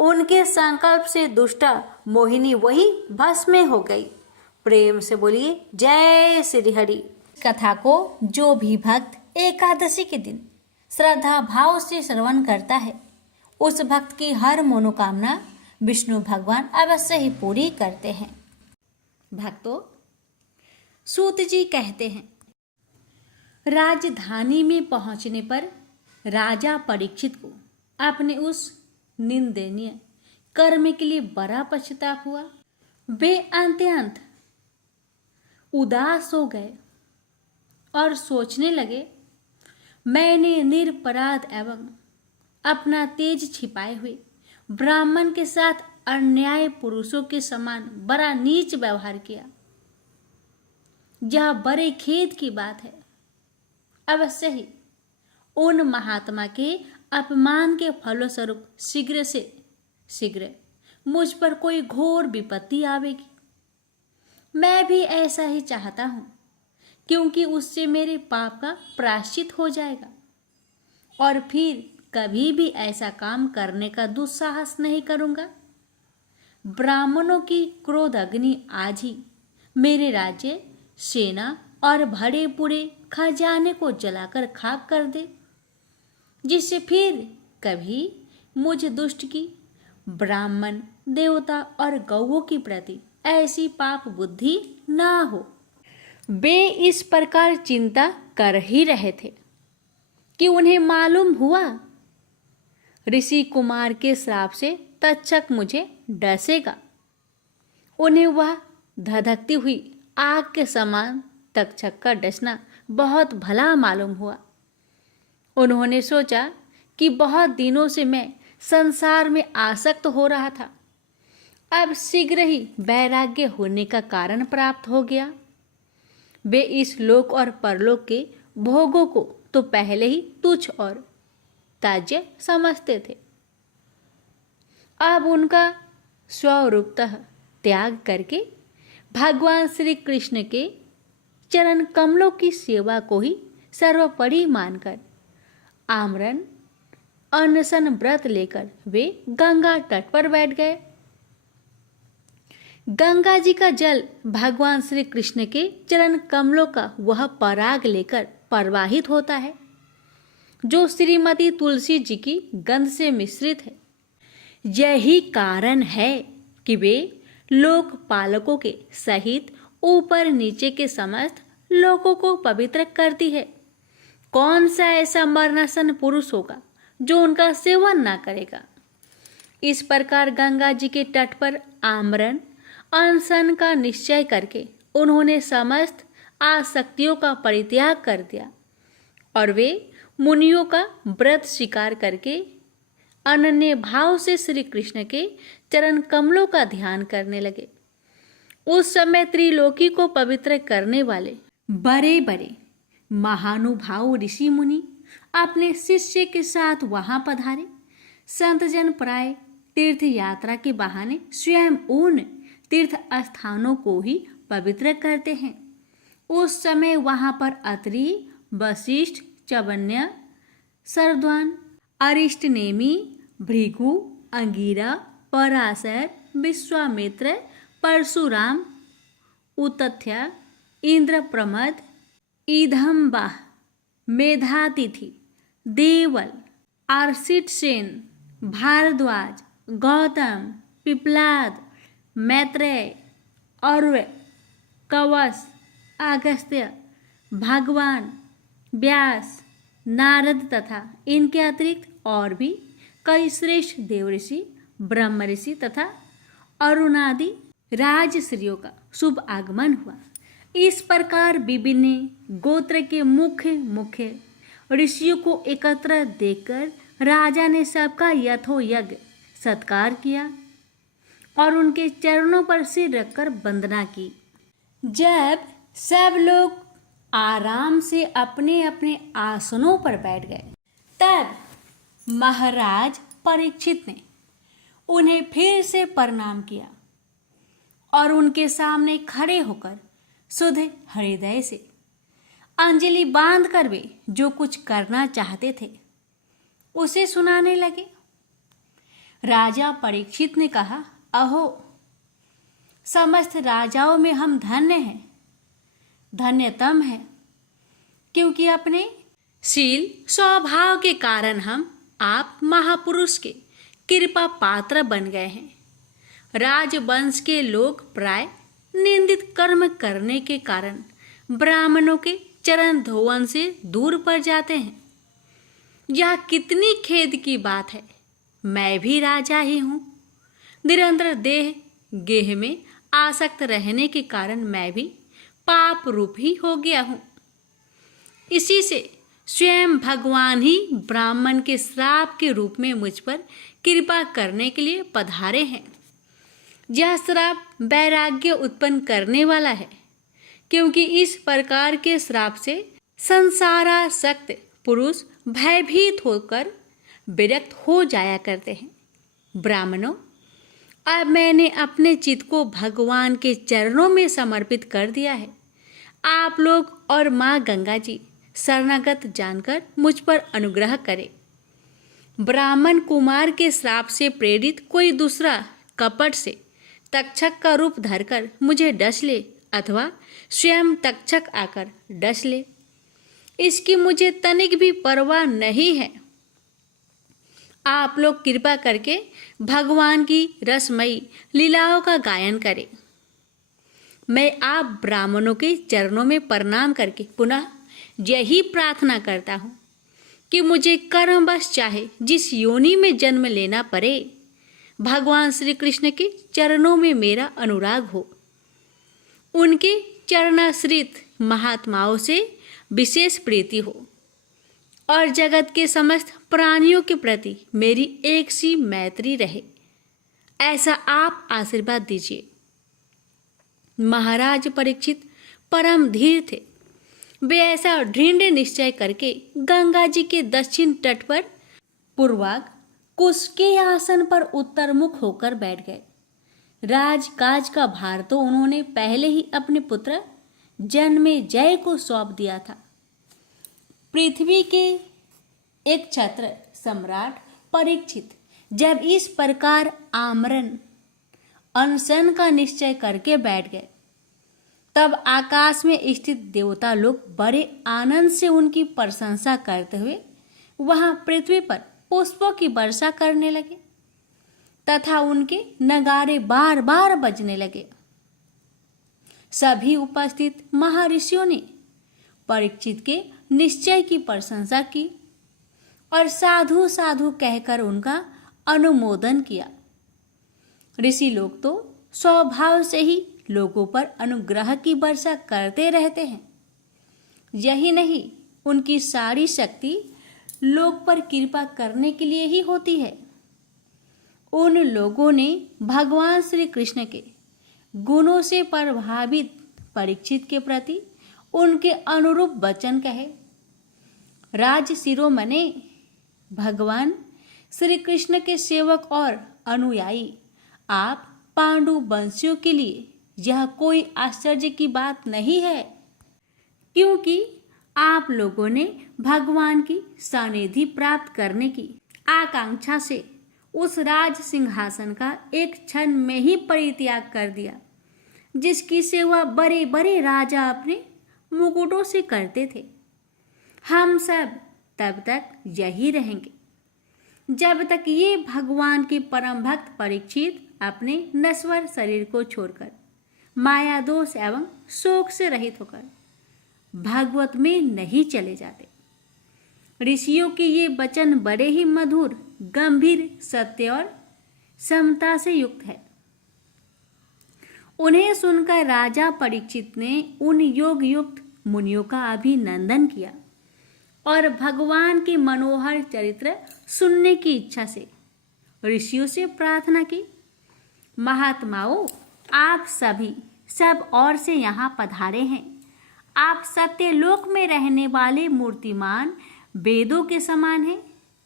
उनके संकल्प से दुष्टा मोहिनी वही भस्म में हो गई। प्रेम से बोलिए जय श्री हरि। कथा को जो भी भक्त एकादशी के दिन श्रद्धा भाव से श्रवण करता है, उस भक्त की हर मनोकामना विष्णु भगवान अवश्य ही पूरी करते हैं। भक्तों, सूत जी कहते हैं, राजधानी में पहुंचने पर राजा परीक्षित को अपने उस निंदनीय कर्म के लिए बड़ा पश्चाताप हुआ। वे अत्यंत उदास हो गए और सोचने लगे, मैंने निरपराध एवं अपना तेज छिपाए हुए ब्राह्मण के साथ अन्याय पुरुषों के समान बड़ा नीच व्यवहार किया। यह बड़े खेद की बात है। अवश्य ही उन महात्मा के अपमान के फलस्वरूप शीघ्र से शीघ्र मुझ पर कोई घोर विपत्ति आवेगी। मैं भी ऐसा ही चाहता हूं, क्योंकि उससे मेरे पाप का प्रायश्चित हो जाएगा और फिर कभी भी ऐसा काम करने का दुस्साहस नहीं करूंगा। ब्राह्मणों की क्रोध अग्नि आज ही मेरे राज्य, सेना और भरे पूरे खजाने को जलाकर खाक कर दे, जिससे फिर कभी मुझ दुष्ट की ब्राह्मण, देवता और गौओं के प्रति ऐसी पाप बुद्धि ना हो। वे इस प्रकार चिंता कर ही रहे थे कि उन्हें मालूम हुआ ऋषि कुमार के श्राप से तक्षक मुझे डसेगा उन्हें वह धधकती हुई आग के समान तक्षक का डसना बहुत भला मालूम हुआ। उन्होंने सोचा कि बहुत दिनों से मैं संसार में आसक्त हो रहा था, अब शीघ्र ही वैराग्य होने का कारण प्राप्त हो गया। वे इस लोक और परलोक के भोगों को तो पहले ही तुच्छ और त्याज्य समझते थे। अब उनका स्वरूपतः त्याग करके भगवान श्री कृष्ण के चरण कमलों की सेवा को ही सर्वोपरि मानकर आमरण अनशन व्रत लेकर वे गंगा तट पर बैठ गए। गंगा जी का जल भगवान श्री कृष्ण के चरण कमलों का वह पराग लेकर प्रवाहित होता है जो श्रीमती तुलसी जी की गंध से मिश्रित है। यही कारण है कि वे लोकपालकों के सहित ऊपर नीचे के समस्त लोगों को पवित्र करती है। कौन सा ऐसा मरणासन पुरुष होगा जो उनका सेवन ना करेगा। इस प्रकार गंगा जी के तट पर आमरण अनशन का निश्चय करके उन्होंने समस्त आसक्तियों का परित्याग कर दिया और वे मुनियों का व्रत स्वीकार करके अनन्य भाव से श्री कृष्ण के चरण कमलों का ध्यान करने लगे। उस समय त्रिलोकी को पवित्र करने वाले बड़े बड़े महानुभाव ऋषि मुनि अपने शिष्य के साथ वहां पधारे। संतजन प्राय तीर्थ यात्रा के बहाने स्वयं उन तीर्थ स्थानों को ही पवित्र करते हैं। उस समय वहां पर अत्रि, वशिष्ठ, चवन्य, सरद्वान, अरिष्टनेमि, भृगु, अंगिरा, पराशर, विश्वामित्र, परशुराम, उतथ्य, इंद्रप्रमद, ईधम्बा, मेधातिथि, देवल, आर्षितसेन, भारद्वाज, गौतम, पिप्लाद, मैत्रेय, और्व, कवस, अगस्त्य, भगवान, व्यास, नारद तथा इनके अतिरिक्त और भी कई श्रेष्ठ देवऋषि, ब्रह्म ऋषि तथा अरुणादि राजश्रियों का शुभ आगमन हुआ। इस प्रकार विभिन्न गोत्र के मुख्य मुख्य ऋषियों को एकत्र देखकर राजा ने सबका यथोयज्ञ सत्कार किया और उनके चरणों पर सिर रखकर वंदना की। जब सब लोग आराम से अपने अपने आसनों पर बैठ गए तब महाराज परीक्षित ने उन्हें फिर से प्रणाम किया और उनके सामने खड़े होकर शुद्ध हृदय से अंजलि बांधकर वे जो कुछ करना चाहते थे उसे सुनाने लगे। राजा परीक्षित ने कहा, अहो, समस्त राजाओं में हम धन्य हैं, धन्यतम हैं, क्योंकि अपने शील स्वभाव के कारण हम आप महापुरुष के कृपा पात्र बन गए हैं। राजवंश के लोग प्राय निंदित कर्म करने के कारण ब्राह्मणों के चरण धोवन से दूर पड़ जाते हैं। यह कितनी खेद की बात है। मैं भी राजा ही हूँ। निरंतर देह गेह में आसक्त रहने के कारण मैं भी पाप रूप ही हो गया हूँ। इसी से स्वयं भगवान ही ब्राह्मण के श्राप के रूप में मुझ पर कृपा करने के लिए पधारे हैं। यह श्राप वैराग्य उत्पन्न करने वाला है, क्योंकि इस प्रकार के श्राप से संसारासक्त पुरुष भयभीत होकर विरक्त हो जाया करते हैं। ब्राह्मणों, अब मैंने अपने चित्त को भगवान के चरणों में समर्पित कर दिया है। आप लोग और माँ गंगा जी शरणागत जानकर मुझ पर अनुग्रह करें। ब्राह्मण कुमार के श्राप से प्रेरित कोई दूसरा कपट से तक्षक का रूप धरकर मुझे डस ले अथवा स्वयं तक्षक आकर डस ले, इसकी मुझे तनिक भी परवाह नहीं है। आप लोग कृपा करके भगवान की रसमयी लीलाओं का गायन करें। मैं आप ब्राह्मणों के चरणों में प्रणाम करके पुनः यही प्रार्थना करता हूँ कि मुझे कर्मवश चाहे जिस योनि में जन्म लेना पड़े, भगवान श्री कृष्ण के चरणों में मेरा अनुराग हो। उनके चरणाश्रित महात्माओं से विशेष प्रीति हो और जगत के समस्त प्राणियों के प्रति मेरी एक सी मैत्री रहे, ऐसा आप आशीर्वाद दीजिए। महाराज परीक्षित परम धीर थे। वे ऐसा दृढ़ निश्चय करके गंगा जी के दक्षिण तट पर पूर्वाग कुश के आसन पर उत्तरमुख होकर बैठ गए। राजकाज का भार तो उन्होंने पहले ही अपने पुत्र जन्मेजय को सौंप दिया था। पृथ्वी के एक छत्र सम्राट परीक्षित जब इस प्रकार आमरण अनशन का निश्चय करके बैठ गए, तब आकाश में स्थित देवता लोग बड़े आनंद से उनकी प्रशंसा करते हुए वहां पृथ्वी पर पुष्पों की वर्षा करने लगे तथा उनके नगारे बार बार बजने लगे। सभी उपस्थित महर्षियों ने परीक्षित के निश्चय की प्रशंसा की और साधु साधु कहकर उनका अनुमोदन किया। ऋषि लोग तो स्वभाव से ही लोगों पर अनुग्रह की वर्षा करते रहते हैं। यही नहीं, उनकी सारी शक्ति लोग पर कृपा करने के लिए ही होती है। उन लोगों ने भगवान श्री कृष्ण के गुणों से प्रभावित परीक्षित के प्रति उनके अनुरूप वचन कहे। राज शिरोमणे, भगवान श्री कृष्ण के सेवक और अनुयायी, आप पांडु वंशियों के लिए यह कोई आश्चर्य की बात नहीं है, क्योंकि आप लोगों ने भगवान की सानिधि प्राप्त करने की आकांक्षा से उस राज सिंहासन का एक क्षण में ही परित्याग कर दिया, जिसकी सेवा बड़े बड़े राजा अपने मुकुटों से करते थे। हम सब तब तक यही रहेंगे जब तक ये भगवान के परम भक्त परीक्षित अपने नश्वर शरीर को छोड़कर माया दोष एवं शोक से रहित होकर भागवत में नहीं चले जाते। ऋषियों के ये वचन बड़े ही मधुर, गंभीर, सत्य और समता से युक्त है। उन्हें सुनकर राजा परीक्षित ने उन योग युक्त मुनियों का अभिनंदन किया और भगवान के मनोहर चरित्र सुनने की इच्छा से ऋषियों से प्रार्थना की, महात्माओं, आप सभी सब ओर से यहाँ पधारे हैं। आप सत्यलोक में रहने वाले मूर्तिमान वेदों के समान हैं।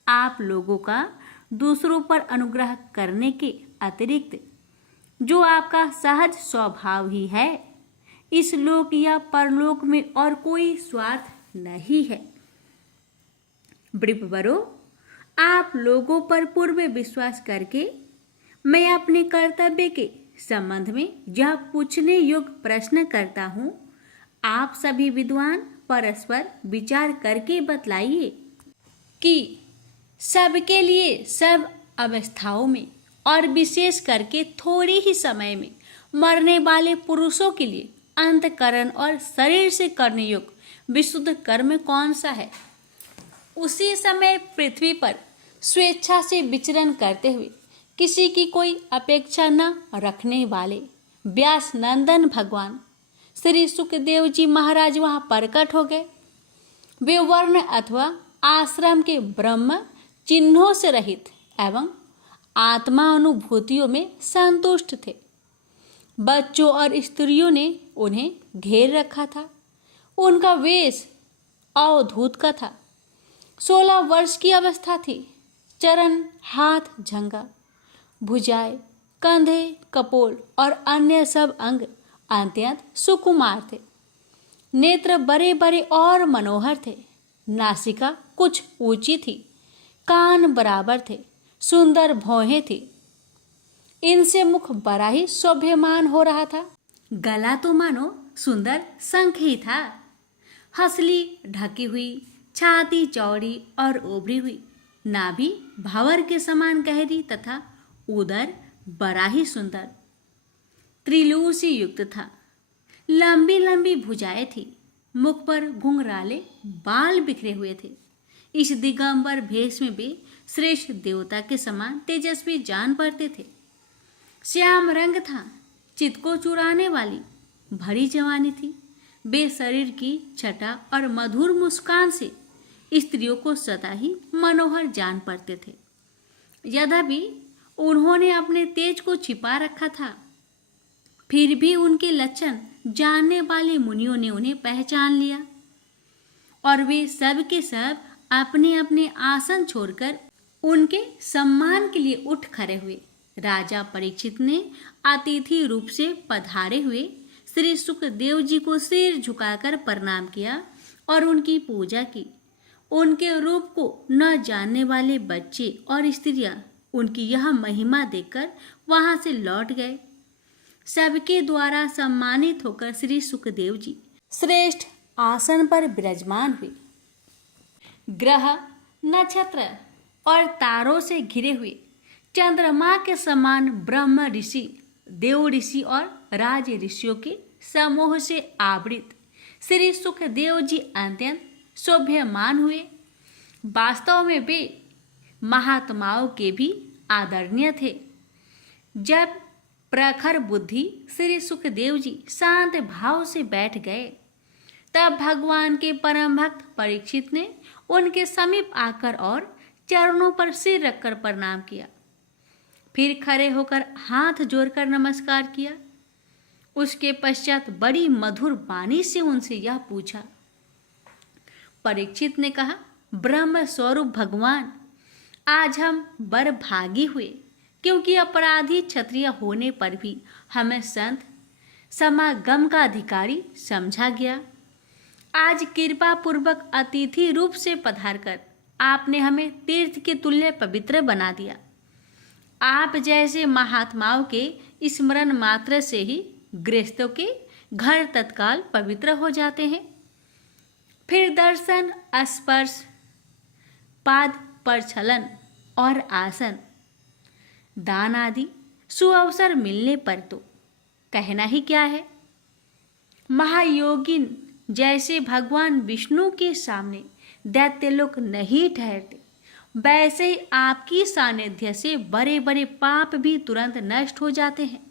आप लोगों का दूसरों पर अनुग्रह करने के अतिरिक्त जो आपका सहज स्वभाव ही है, इस लोक या परलोक में और कोई स्वार्थ नहीं है। वृपवरों, आप लोगों पर पूर्व विश्वास करके मैं अपने कर्तव्य के संबंध में यह पूछने योग्य प्रश्न करता हूँ। आप सभी विद्वान परस्पर विचार करके बतलाइए कि सबके लिए सब अवस्थाओं में और विशेष करके थोड़े ही समय में मरने वाले पुरुषों के लिए अंतकरण और शरीर से करने योग्य विशुद्ध कर्म कौन सा है। उसी समय पृथ्वी पर स्वेच्छा से विचरण करते हुए किसी की कोई अपेक्षा न रखने वाले व्यास नंदन भगवान श्री सुखदेव जी महाराज वहां प्रकट हो गए। वे वर्ण अथवा आश्रम के ब्रह्म चिन्हों से रहित एवं आत्मा अनुभूतियों में संतुष्ट थे। बच्चों और स्त्रियों ने उन्हें घेर रखा था। उनका वेश अवधूत का था। 16 वर्ष की अवस्था थी। चरण, हाथ, जंघा, भुजाएं, कंधे, कपोल और अन्य सब अंग अत्यंत सुकुमार थे। नेत्र बड़े बड़े और मनोहर थे। नासिका कुछ ऊंची थी। कान बराबर थे। सुंदर भौहें थी। इनसे मुख बड़ा ही शोभ्यमान हो रहा था। गला तो मानो सुंदर शंख ही था। हंसली ढकी हुई, छाती चौड़ी और उभरी हुई, नाभि भंवर के समान गहरी तथा उदर बड़ा ही सुंदर त्रिलोक से युक्त था। लंबी लंबी भुजाएं थी। मुख पर घुंघराले बाल बिखरे हुए थे। इस दिगंबर भेष में वे श्रेष्ठ देवता के समान तेजस्वी जान पड़ते थे। श्याम रंग था, चित्त को चुराने वाली भरी जवानी थी। वे शरीर की छटा और मधुर मुस्कान से स्त्रियों को सदा ही मनोहर जान पड़ते थे। यद्यपि उन्होंने अपने तेज को छिपा रखा था, फिर भी उनके लक्षण जानने वाले मुनियों ने उन्हें पहचान लिया और वे सब के सब अपने अपने आसन छोड़कर उनके सम्मान के लिए उठ खड़े हुए। राजा परीक्षित ने अतिथि रूप से पधारे हुए श्री सुखदेव जी को सिर झुकाकर प्रणाम किया और उनकी पूजा की। उनके रूप को न जानने वाले बच्चे और स्त्रियां उनकी यह महिमा देखकर वहां से लौट गए। सबके द्वारा सम्मानित होकर श्री सुखदेव जी श्रेष्ठ आसन पर विराजमान हुए। ग्रह, नक्षत्र और तारों से घिरे हुए चंद्रमा के समान ब्रह्म ऋषि, देव ऋषि और राज ऋषियों के समूह से आवृत श्री सुखदेव जी अत्यंत शोभ्यमान हुए। वास्तव में वे महात्माओं के भी आदरणीय थे। जब प्रखर बुद्धि श्री सुखदेव जी शांत भाव से बैठ गए, तब भगवान के परम भक्त परीक्षित ने उनके समीप आकर और चरणों पर सिर रखकर प्रणाम किया। फिर खड़े होकर हाथ जोड़कर नमस्कार किया। उसके पश्चात बड़ी मधुर वाणी से उनसे यह पूछा। परीक्षित ने कहा, ब्रह्म स्वरूप भगवान, आज हम बर भागी हुए, क्योंकि अपराधी क्षत्रिय होने पर भी हमें संत समागम का अधिकारी समझा गया। आज कृपा पूर्वक अतिथि रूप से पधारकर आपने हमें तीर्थ के तुल्य पवित्र बना दिया। आप जैसे महात्माओं के स्मरण मात्र से ही गृहस्थों के घर तत्काल पवित्र हो जाते हैं। फिर दर्शन, स्पर्श, पाद प्रक्षालन और आसन, दान आदि सुअवसर मिलने पर तो कहना ही क्या है। महायोगिन जैसे भगवान विष्णु के सामने दैत्य लोग नहीं ठहरते, वैसे ही आपकी सानिध्य से बड़े बड़े पाप भी तुरंत नष्ट हो जाते हैं।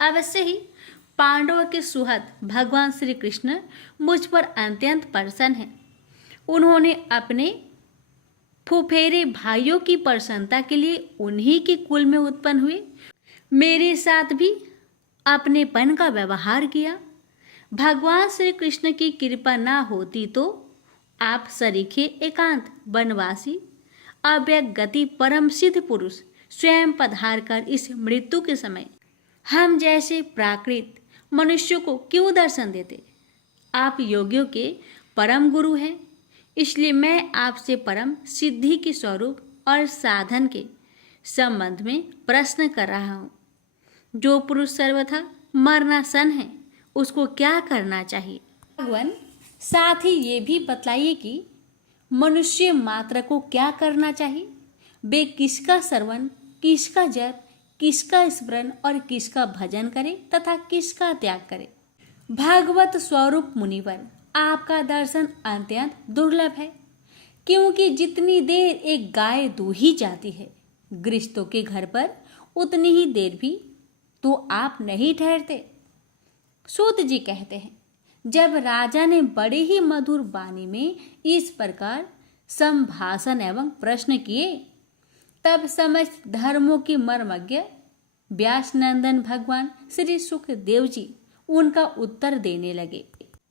अवश्य ही पांडवों के सुहृद भगवान श्री कृष्ण मुझ पर अत्यंत प्रसन्न हैं। उन्होंने अपने फुफेरे भाइयों की प्रसन्नता के लिए उन्हीं के कुल में उत्पन्न हुए मेरे साथ भी अपनेपन का व्यवहार किया। भगवान श्री कृष्ण की कृपा ना होती तो आप सरीखे एकांत वनवासी अव्यक्त गति परम सिद्ध पुरुष स्वयं पधार कर इस मृत्यु के समय हम जैसे प्राकृत मनुष्यों को क्यों दर्शन देते। आप योगियों के परम गुरु हैं, इसलिए मैं आपसे परम सिद्धि के स्वरूप और साधन के संबंध में प्रश्न कर रहा हूँ। जो पुरुष सर्वथा मरणासन है, उसको क्या करना चाहिए। भगवान साथ ही ये भी बतलाइए कि मनुष्य मात्र को क्या करना चाहिए। वे किसका श्रवण, किसका जप, किसका स्मरण और किसका भजन करे तथा किसका त्याग करे। भागवत स्वरूप मुनिवर, आपका दर्शन अत्यंत दुर्लभ है, क्योंकि जितनी देर एक गाय दूही जाती है गृहस्थों के घर पर, उतनी ही देर भी तो आप नहीं ठहरते। सूत जी कहते हैं, जब राजा ने बड़े ही मधुर वाणी में इस प्रकार संभाषण एवं प्रश्न किए, तब समस्त धर्मों के मर्मज्ञ व्यास नंदन भगवान श्री सुखदेव जी उनका उत्तर देने लगे।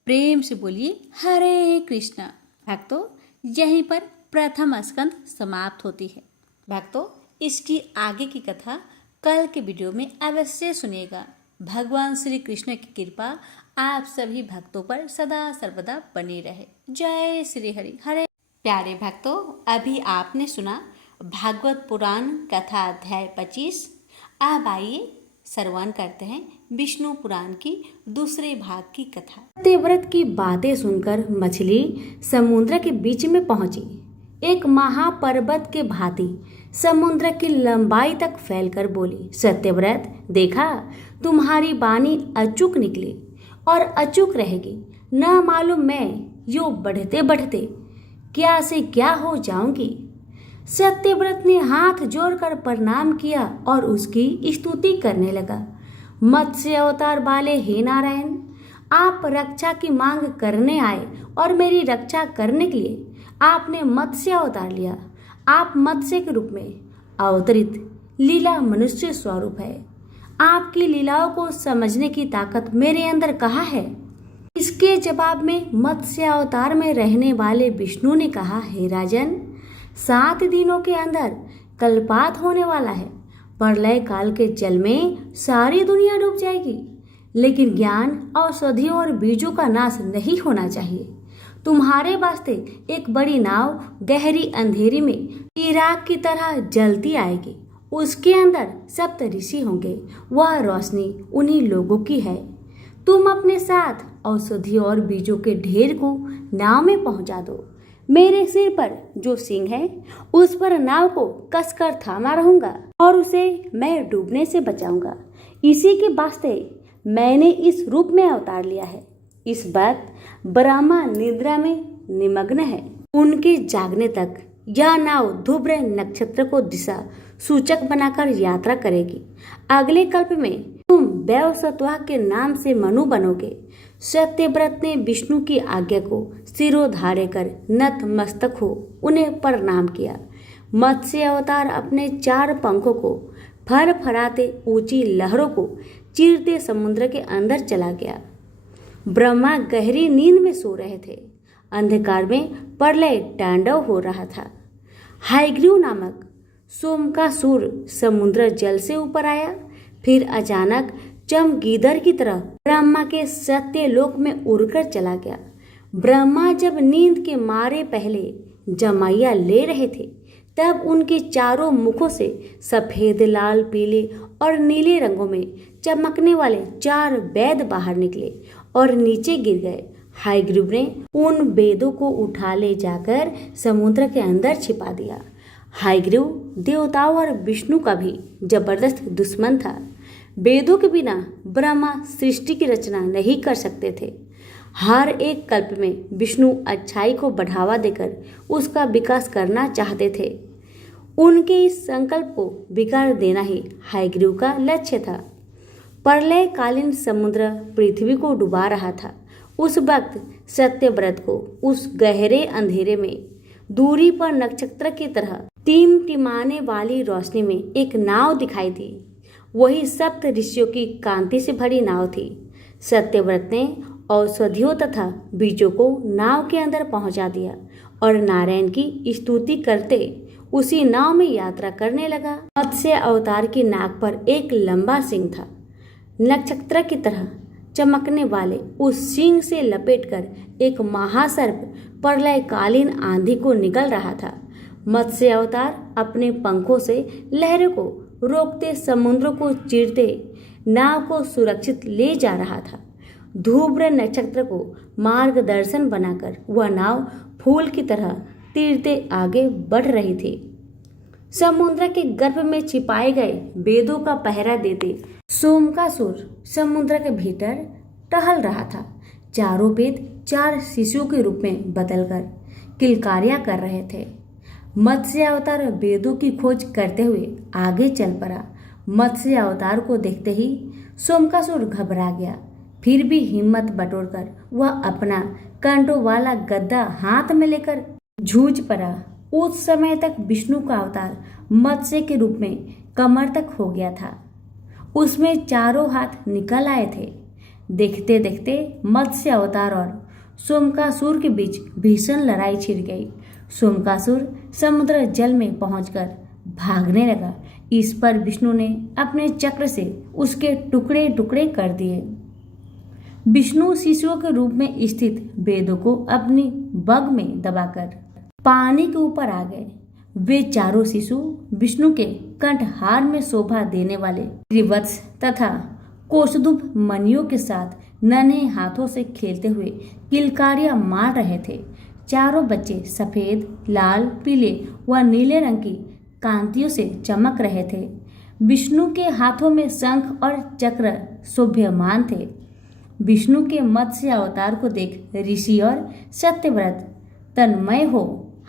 प्रेम से बोलिए हरे कृष्णा। भक्तों, यहीं पर प्रथम स्कंद समाप्त होती है। भक्तों, इसकी आगे की कथा कल के वीडियो में अवश्य सुनिएगा। भगवान श्री कृष्ण की कृपा आप सभी भक्तों पर सदा सर्वदा बनी रहे। जय श्री हरि। हरे प्यारे भक्तों, अभी आपने सुना भागवत पुराण कथा अध्याय 25। अब आइए श्रवण करते हैं विष्णु पुराण की दूसरे भाग की कथा। सत्यव्रत की बातें सुनकर मछली समुद्र के बीच में पहुंची। एक महापर्वत के भांति समुद्र की लंबाई तक फैलकर बोली, सत्यव्रत, देखा तुम्हारी वाणी अचूक निकली और अचूक रहेगी। न मालूम मैं यो बढ़ते बढ़ते क्या से क्या हो जाऊंगी। सत्यव्रत ने हाथ जोड़कर प्रणाम किया और उसकी स्तुति करने लगा। मत्स्य अवतार वाले हे नारायण, आप रक्षा की मांग करने आए और मेरी रक्षा करने के लिए आपने मत्स्य अवतार लिया। आप मत्स्य के रूप में अवतरित लीला मनुष्य स्वरूप है। आपकी लीलाओं को समझने की ताकत मेरे अंदर कहाँ है। इसके जवाब में मत्स्य अवतार में रहने वाले विष्णु ने कहा, हे राजन, 7 दिनों के अंदर कल्पात होने वाला है। प्रलय काल के जल में सारी दुनिया डूब जाएगी, लेकिन ज्ञान, औषधियों और बीजों का नाश नहीं होना चाहिए। तुम्हारे वास्ते एक बड़ी नाव गहरी अंधेरी में चिराग की तरह जलती आएगी। उसके अंदर 7 ऋषि होंगे। वह रोशनी उन्हीं लोगों की है। तुम अपने साथ औषधियों और बीजों के ढेर को नाव में पहुंचा दो। मेरे सिर पर जो सिंह है उस पर नाव को कसकर थामा रहूंगा और उसे मैं डूबने से बचाऊंगा। इसी के वास्ते मैंने इस रूप में अवतार लिया है। इस वक्त ब्रह्मा निद्रा में निमग्न है। उनके जागने तक यह नाव ध्रुव नक्षत्र को दिशा सूचक बनाकर यात्रा करेगी। अगले कल्प में तुम वैवस्वत के नाम से मनु बनोगे। सत्यव्रत ने विष्णु की आज्ञा को सिरोधार्य कर नतमस्तक हो उन्हें प्रणाम किया। मत्स्य अवतार अपने 4 पंखों को फरफराते ऊंची लहरों को चीरते समुद्र के अंदर चला गया। ब्रह्मा गहरी नींद में सो रहे थे। अंधकार में प्रलय तांडव हो रहा था। हायग्रीव नामक सोमकासुर समुद्र जल से ऊपर आया। फिर अचानक चमगीदड़ की तरह ब्रह्मा के सत्यलोक में उड़कर चला गया। ब्रह्मा जब नींद के मारे पहले जमाइया ले रहे थे, तब उनके चारों मुखों से सफेद, लाल, पीले और नीले रंगों में चमकने वाले 4 वेद बाहर निकले और नीचे गिर गए। हायग्रीव ने उन वेदों को उठा ले जाकर समुद्र के अंदर छिपा दिया। हायग्रीव देवताओं और विष्णु का भी जबरदस्त दुश्मन था। वेदों के बिना ब्रह्मा सृष्टि की रचना नहीं कर सकते थे। हर एक कल्प में विष्णु अच्छाई को बढ़ावा देकर उसका विकास करना चाहते थे। उनके इस संकल्प को विकार देना ही हायग्रीव का लक्ष्य था। प्रलयकालीन समुद्र पृथ्वी को डुबा रहा था। उस वक्त सत्यव्रत को उस गहरे अंधेरे में दूरी पर नक्षत्र की तरह टिमटिमाने वाली रोशनी में एक नाव दिखाई दी। वही 7 ऋषियों की कांति से भरी नाव थी। सत्यव्रत ने औषधियों तथा बीजों को नाव के अंदर पहुंचा दिया और नारायण की स्तुति करते उसी नाव में यात्रा करने लगा। मत्स्य अवतार की नाक पर एक लंबा सिंह था। नक्षत्र की तरह चमकने वाले उस सिंह से लपेटकर एक महासर्प प्रलयकालीन आंधी को निकल रहा था। मत्स्य अवतार अपने पंखों से लहरों को रोकते समुद्र को चीरते नाव को सुरक्षित ले जा रहा था। ध्रुव नक्षत्र को मार्गदर्शन बनाकर वह नाव फूल की तरह तीरते आगे बढ़ रही थी। समुद्र के गर्भ में छिपाए गए वेदों का पहरा देते सोमकासुर समुद्र के भीतर टहल रहा था। चारों वेद 4 शिशुओं के रूप में बदलकर किलकारियां कर रहे थे। मत्स्य अवतार वेदों की खोज करते हुए आगे चल पड़ा। मत्स्य अवतार को देखते ही सोमकासुर घबरा गया। फिर भी हिम्मत बटोरकर वह अपना कांटों वाला गद्दा हाथ में लेकर जूझ पड़ा। उस समय तक विष्णु का अवतार मत्स्य के रूप में कमर तक हो गया था। उसमें चारों हाथ निकल आए थे। देखते देखते मत्स्य अवतार और सोमकासुर के बीच भीषण लड़ाई छिड़ गई। सोमकासुर समुद्र जल में पहुंचकर भागने लगा। इस पर विष्णु ने अपने चक्र से उसके टुकड़े टुकड़े कर दिए। विष्णु शिशुओं के रूप में स्थित वेदों को अपनी बग में दबाकर पानी के ऊपर आ गए। वे चारों शिशु विष्णु के कंठहार में शोभा देने वाले त्रिवत्स तथा कोषधुप मणियों के साथ नन्हे हाथों से खेलते हुए किलकारियां मार रहे थे। चारों बच्चे सफेद, लाल, पीले व नीले रंग की कांतियों से चमक रहे थे। विष्णु के हाथों में शंख और चक्र शोभ्यमान थे। विष्णु के मत्स्य अवतार को देख ऋषि और सत्यव्रत तन्मय हो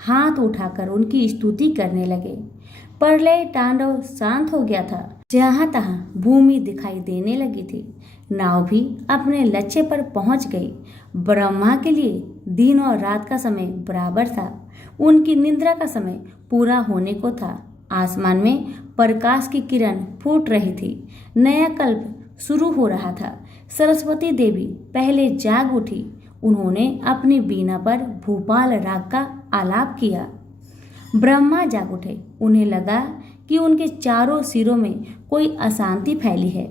हाथ उठाकर उनकी स्तुति करने लगे। प्रलय तांडव शांत हो गया था। जहां तहां भूमि दिखाई देने लगी थी। नाव भी अपने लक्ष्य पर पहुंच गई। ब्रह्मा के लिए दिन और रात का समय बराबर था। उनकी निद्रा का समय पूरा होने को था। आसमान में प्रकाश की किरण फूट रही थी। नया कल्प शुरू हो रहा था। सरस्वती देवी पहले जाग उठी। उन्होंने अपनी वीणा पर भूपाल राग का आलाप किया। ब्रह्मा जाग उठे। उन्हें लगा कि उनके चारों सिरों में कोई अशांति फैली है।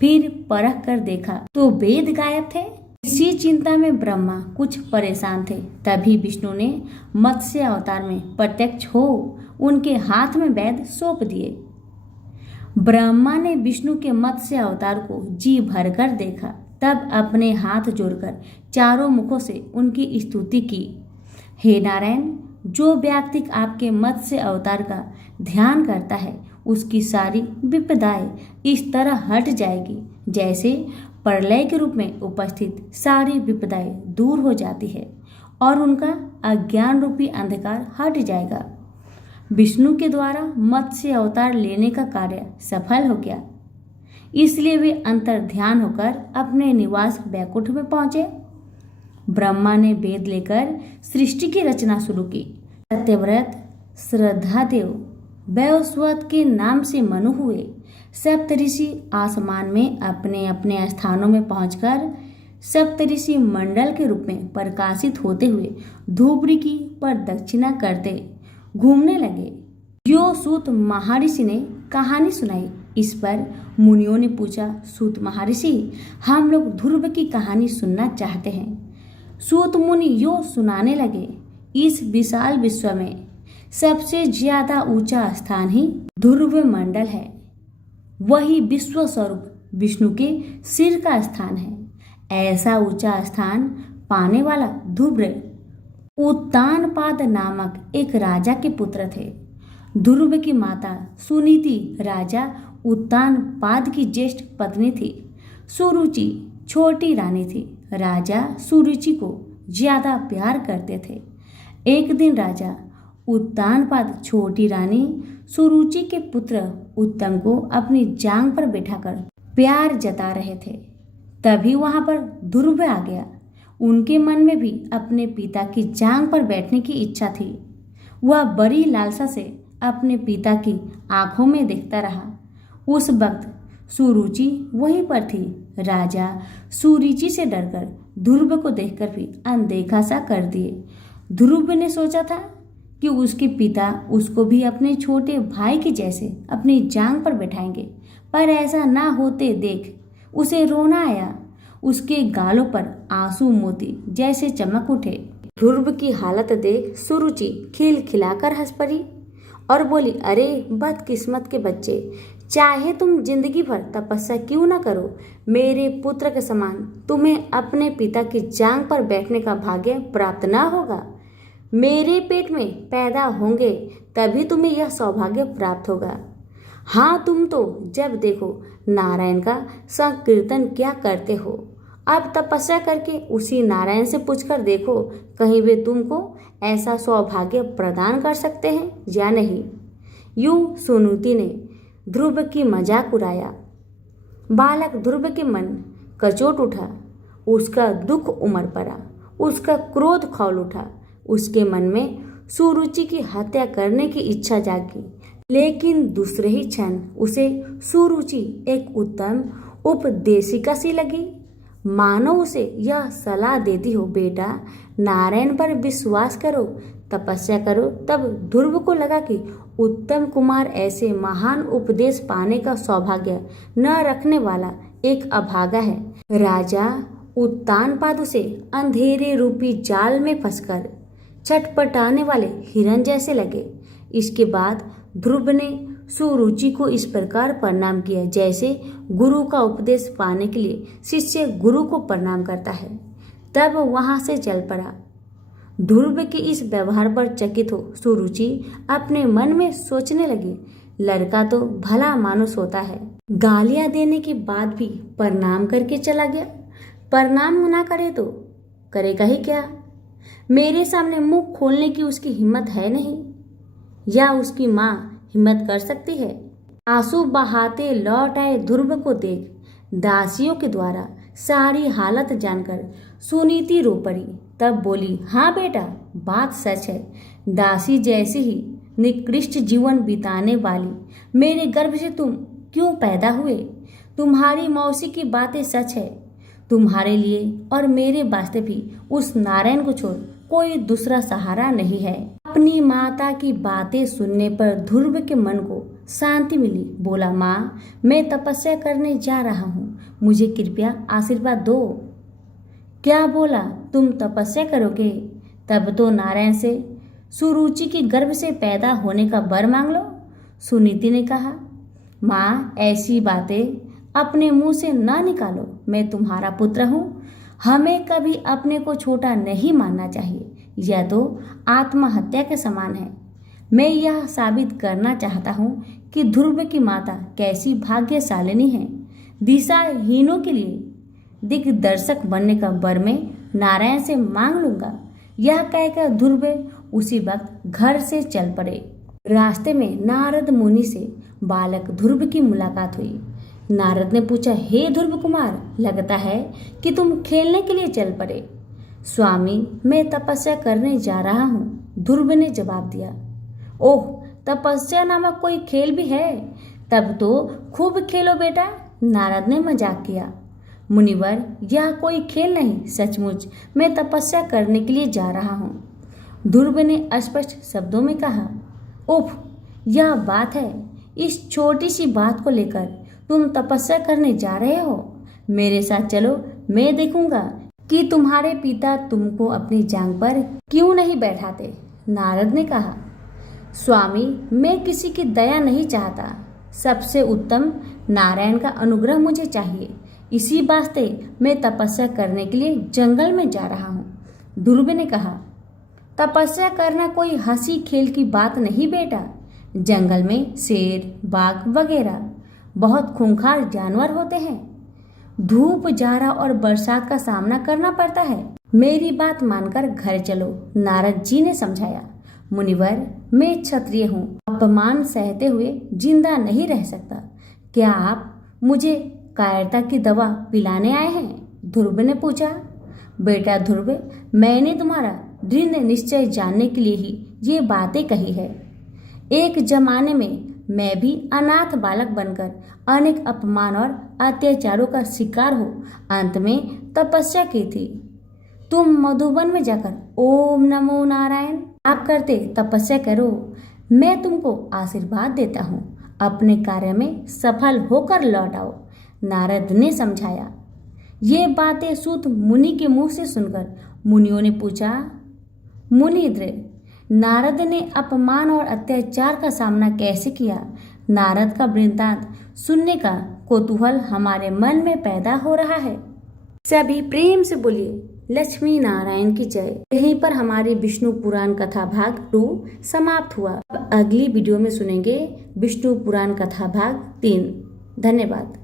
फिर परख कर देखा तो वेद गायब थे। इसी चिंता में ब्रह्मा कुछ परेशान थे। तभी विष्णु ने मत्स्य अवतार में प्रत्यक्ष हो उनके हाथ में वेद सौंप दिए। ब्रह्मा ने विष्णु के मत्स्य अवतार को जी भरकर देखा। तब अपने हाथ जोड़कर चारों मुखों से उनकी स्तुति की। हे नारायण, जो व्यक्ति आपके मत्स्य अवतार का ध्यान करता है उसकी सारी विपदाएं इस तरह हट जाएगी जैसे प्रलय के रूप में उपस्थित सारी विपदाएं दूर हो जाती है और उनका अज्ञान रूपी अंधकार हट जाएगा। विष्णु के द्वारा मत्स्य अवतार लेने का कार्य सफल हो गया। इसलिए वे अंतर ध्यान होकर अपने निवास वैकुंठ में पहुंचे। ब्रह्मा ने वेद लेकर सृष्टि की रचना शुरू की। सत्यव्रत, श्रद्धादेव, वैवस्वत के नाम से मनु हुए। सप्तऋषि आसमान में अपने अपने स्थानों में पहुंचकर सप्तऋषि मंडल के रूप में प्रकाशित होते हुए धूबरी की प्रदक्षिणा करते घूमने लगे। यो सूत महर्षि ने कहानी सुनाई। इस पर मुनियों ने पूछा, सूत महर्षि, हम लोग ध्रुव की कहानी सुनना चाहते हैं। सूत मुनि यो सुनाने लगे, इस विशाल विश्व में सबसे ज्यादा ऊंचा स्थान ही ध्रुव मंडल है। वही विश्व स्वरूप विष्णु के सिर का स्थान है। ऐसा ऊंचा स्थान पाने वाला ध्रुव उत्तानपाद नामक एक राजा के पुत्र थे। ध्रुव की माता सुनीति राजा उत्तानपाद की ज्येष्ठ पत्नी थी। सुरुचि छोटी रानी थी। राजा सुरुचि को ज्यादा प्यार करते थे। एक दिन राजा उत्तानपाद छोटी रानी सुरुचि के पुत्र उत्तम को अपनी जांग पर बैठाकर प्यार जता रहे थे। तभी वहां पर ध्रुव आ गया। उनके मन में भी अपने पिता की जांग पर बैठने की इच्छा थी। वह बड़ी लालसा से अपने पिता की आंखों में देखता रहा। उस वक्त सुरुचि वहीं पर थी। राजा सुरुचि से डरकर ध्रुव को देखकर भी अनदेखा सा कर दिए। ध्रुव ने सोचा था कि उसके पिता उसको भी अपने छोटे भाई के जैसे अपनी जांग पर बैठाएंगे, पर ऐसा ना होते देख उसे रोना आया। उसके गालों पर आंसू मोती जैसे चमक उठे। ध्रुव की हालत देख सुरुचि खिलखिलाकर हंस पड़ी और बोली, अरे बदकिस्मत के बच्चे, चाहे तुम जिंदगी भर तपस्या क्यों ना करो, मेरे पुत्र के समान तुम्हें अपने पिता की जांग पर बैठने का भाग्य प्राप्त ना होगा। मेरे पेट में पैदा होंगे तभी तुम्हें यह सौभाग्य प्राप्त होगा। हाँ, तुम तो जब देखो नारायण का संकीर्तन क्या करते हो। अब तपस्या करके उसी नारायण से पूछकर देखो, कहीं वे तुमको ऐसा सौभाग्य प्रदान कर सकते हैं या नहीं। यूं सुनीति ने ध्रुव की मजाक उड़ाया। बालक ध्रुव के मन कचोट उठा। उसका दुख उमड़ पड़ा। उसका क्रोध खौल उठा। उसके मन में सुरुचि की हत्या करने की इच्छा जागी। लेकिन दूसरे ही क्षण उसे सुरुचि एक उत्तम उपदेशिका सी लगी। मानो उसे यह सलाह देती हो, बेटा नारायण पर विश्वास करो, तपस्या करो। तब ध्रुव को लगा कि उत्तम कुमार ऐसे महान उपदेश पाने का सौभाग्य न रखने वाला एक अभागा है। राजा उत्तानपाद उसे अंधेरे रूपी जाल में फंसकर छटपटाने वाले हिरन जैसे लगे। इसके बाद ध्रुव ने सुरुचि को इस प्रकार प्रणाम किया जैसे गुरु का उपदेश पाने के लिए शिष्य गुरु को प्रणाम करता है। तब वहां से चल पड़ा। ध्रुव के इस व्यवहार पर चकित हो सुरुचि अपने मन में सोचने लगी, लड़का तो भला मानुस होता है, गालियां देने के बाद भी प्रणाम करके चला गया। प्रणाम ना करे तो करेगा ही क्या। मेरे सामने मुंह खोलने की उसकी हिम्मत है नहीं, या उसकी माँ हिम्मत कर सकती है? आंसू बहाते लौट आए ध्रुव को देख दासियों के द्वारा सारी हालत जानकर सुनीति रो पड़ी। तब बोली, हाँ बेटा, बात सच है। दासी जैसी ही निकृष्ट जीवन बिताने वाली मेरे गर्भ से तुम क्यों पैदा हुए? तुम्हारी मौसी की बातें सच है। तुम्हारे लिए और मेरे वास्ते भी उस नारायण को छोड़ कोई दूसरा सहारा नहीं है। अपनी माता की बातें सुनने पर ध्रुव के मन को शांति मिली। बोला, माँ, मैं तपस्या करने जा रहा हूँ, मुझे कृपया आशीर्वाद दो। क्या बोला, तुम तपस्या करोगे? तब तो नारायण से सुरुचि के गर्भ से पैदा होने का वर मांग लो। सुनीति ने कहा, माँ, ऐसी बातें अपने मुंह से ना निकालो। मैं तुम्हारा पुत्र हूँ, हमें कभी अपने को छोटा नहीं मानना चाहिए। यह तो आत्महत्या के समान है। मैं यह साबित करना चाहता हूँ कि ध्रुव की माता कैसी भाग्यशालिनी है। दिशाहीनों के लिए दिग्दर्शक बनने का वर मैं नारायण से मांग लूंगा। यह कहकर ध्रुव उसी वक्त घर से चल पड़े। रास्ते में नारद मुनि से बालक ध्रुव की मुलाकात हुई। नारद ने पूछा, हे ध्रुव कुमार, लगता है कि तुम खेलने के लिए चल पड़े। स्वामी, मैं तपस्या करने जा रहा हूँ, ध्रुव ने जवाब दिया। ओह, तपस्या नामक कोई खेल भी है? तब तो खूब खेलो बेटा, नारद ने मजाक किया। मुनिवर, यह कोई खेल नहीं, सचमुच मैं तपस्या करने के लिए जा रहा हूँ, ध्रुव ने स्पष्ट शब्दों में कहा। उफ, यह बात है, इस छोटी सी बात को लेकर तुम तपस्या करने जा रहे हो? मेरे साथ चलो, मैं देखूंगा कि तुम्हारे पिता तुमको अपनी जांग पर क्यों नहीं बैठाते। नारद ने कहा, स्वामी, मैं किसी की दया नहीं चाहता, सबसे उत्तम नारायण का अनुग्रह मुझे चाहिए। इसी वास्ते मैं तपस्या करने के लिए जंगल में जा रहा हूँ, ध्रुव ने कहा। तपस्या करना कोई हंसी खेल की बात नहीं बेटा। जंगल में शेर, बाघ वगैरह बहुत खूंखार जानवर होते हैं। धूप, जाड़ा और बरसात का सामना करना पड़ता है। मेरी बात मानकर घर चलो, नारद जी ने समझाया। मुनिवर, मैं क्षत्रिय हूँ, अपमान सहते हुए जिंदा नहीं रह सकता। क्या आप मुझे कायरता की दवा पिलाने आए हैं? ध्रुव ने पूछा। बेटा ध्रुव, मैंने तुम्हारा दृढ़ निश्चय जानने के लिए ही ये बातें कही है। एक जमाने में मैं भी अनाथ बालक बनकर अनेक अपमान और अत्याचारों का शिकार हो अंत में तपस्या की थी। तुम मधुबन में जाकर ओम नमो नारायण आप करते तपस्या करो, मैं तुमको आशीर्वाद देता हूँ। अपने कार्य में सफल होकर लौट आओ, नारद ने समझाया। ये बातें सूत मुनि के मुंह से सुनकर मुनियों ने पूछा, मुनिद्र, नारद ने अपमान और अत्याचार का सामना कैसे किया? नारद का वृत्तांत सुनने का कौतूहल हमारे मन में पैदा हो रहा है। सभी प्रेम से बोलिए, लक्ष्मी नारायण की जय। यहीं पर हमारी विष्णु पुराण कथा भाग 2 समाप्त हुआ। अब अगली वीडियो में सुनेंगे विष्णु पुराण कथा भाग 3। धन्यवाद।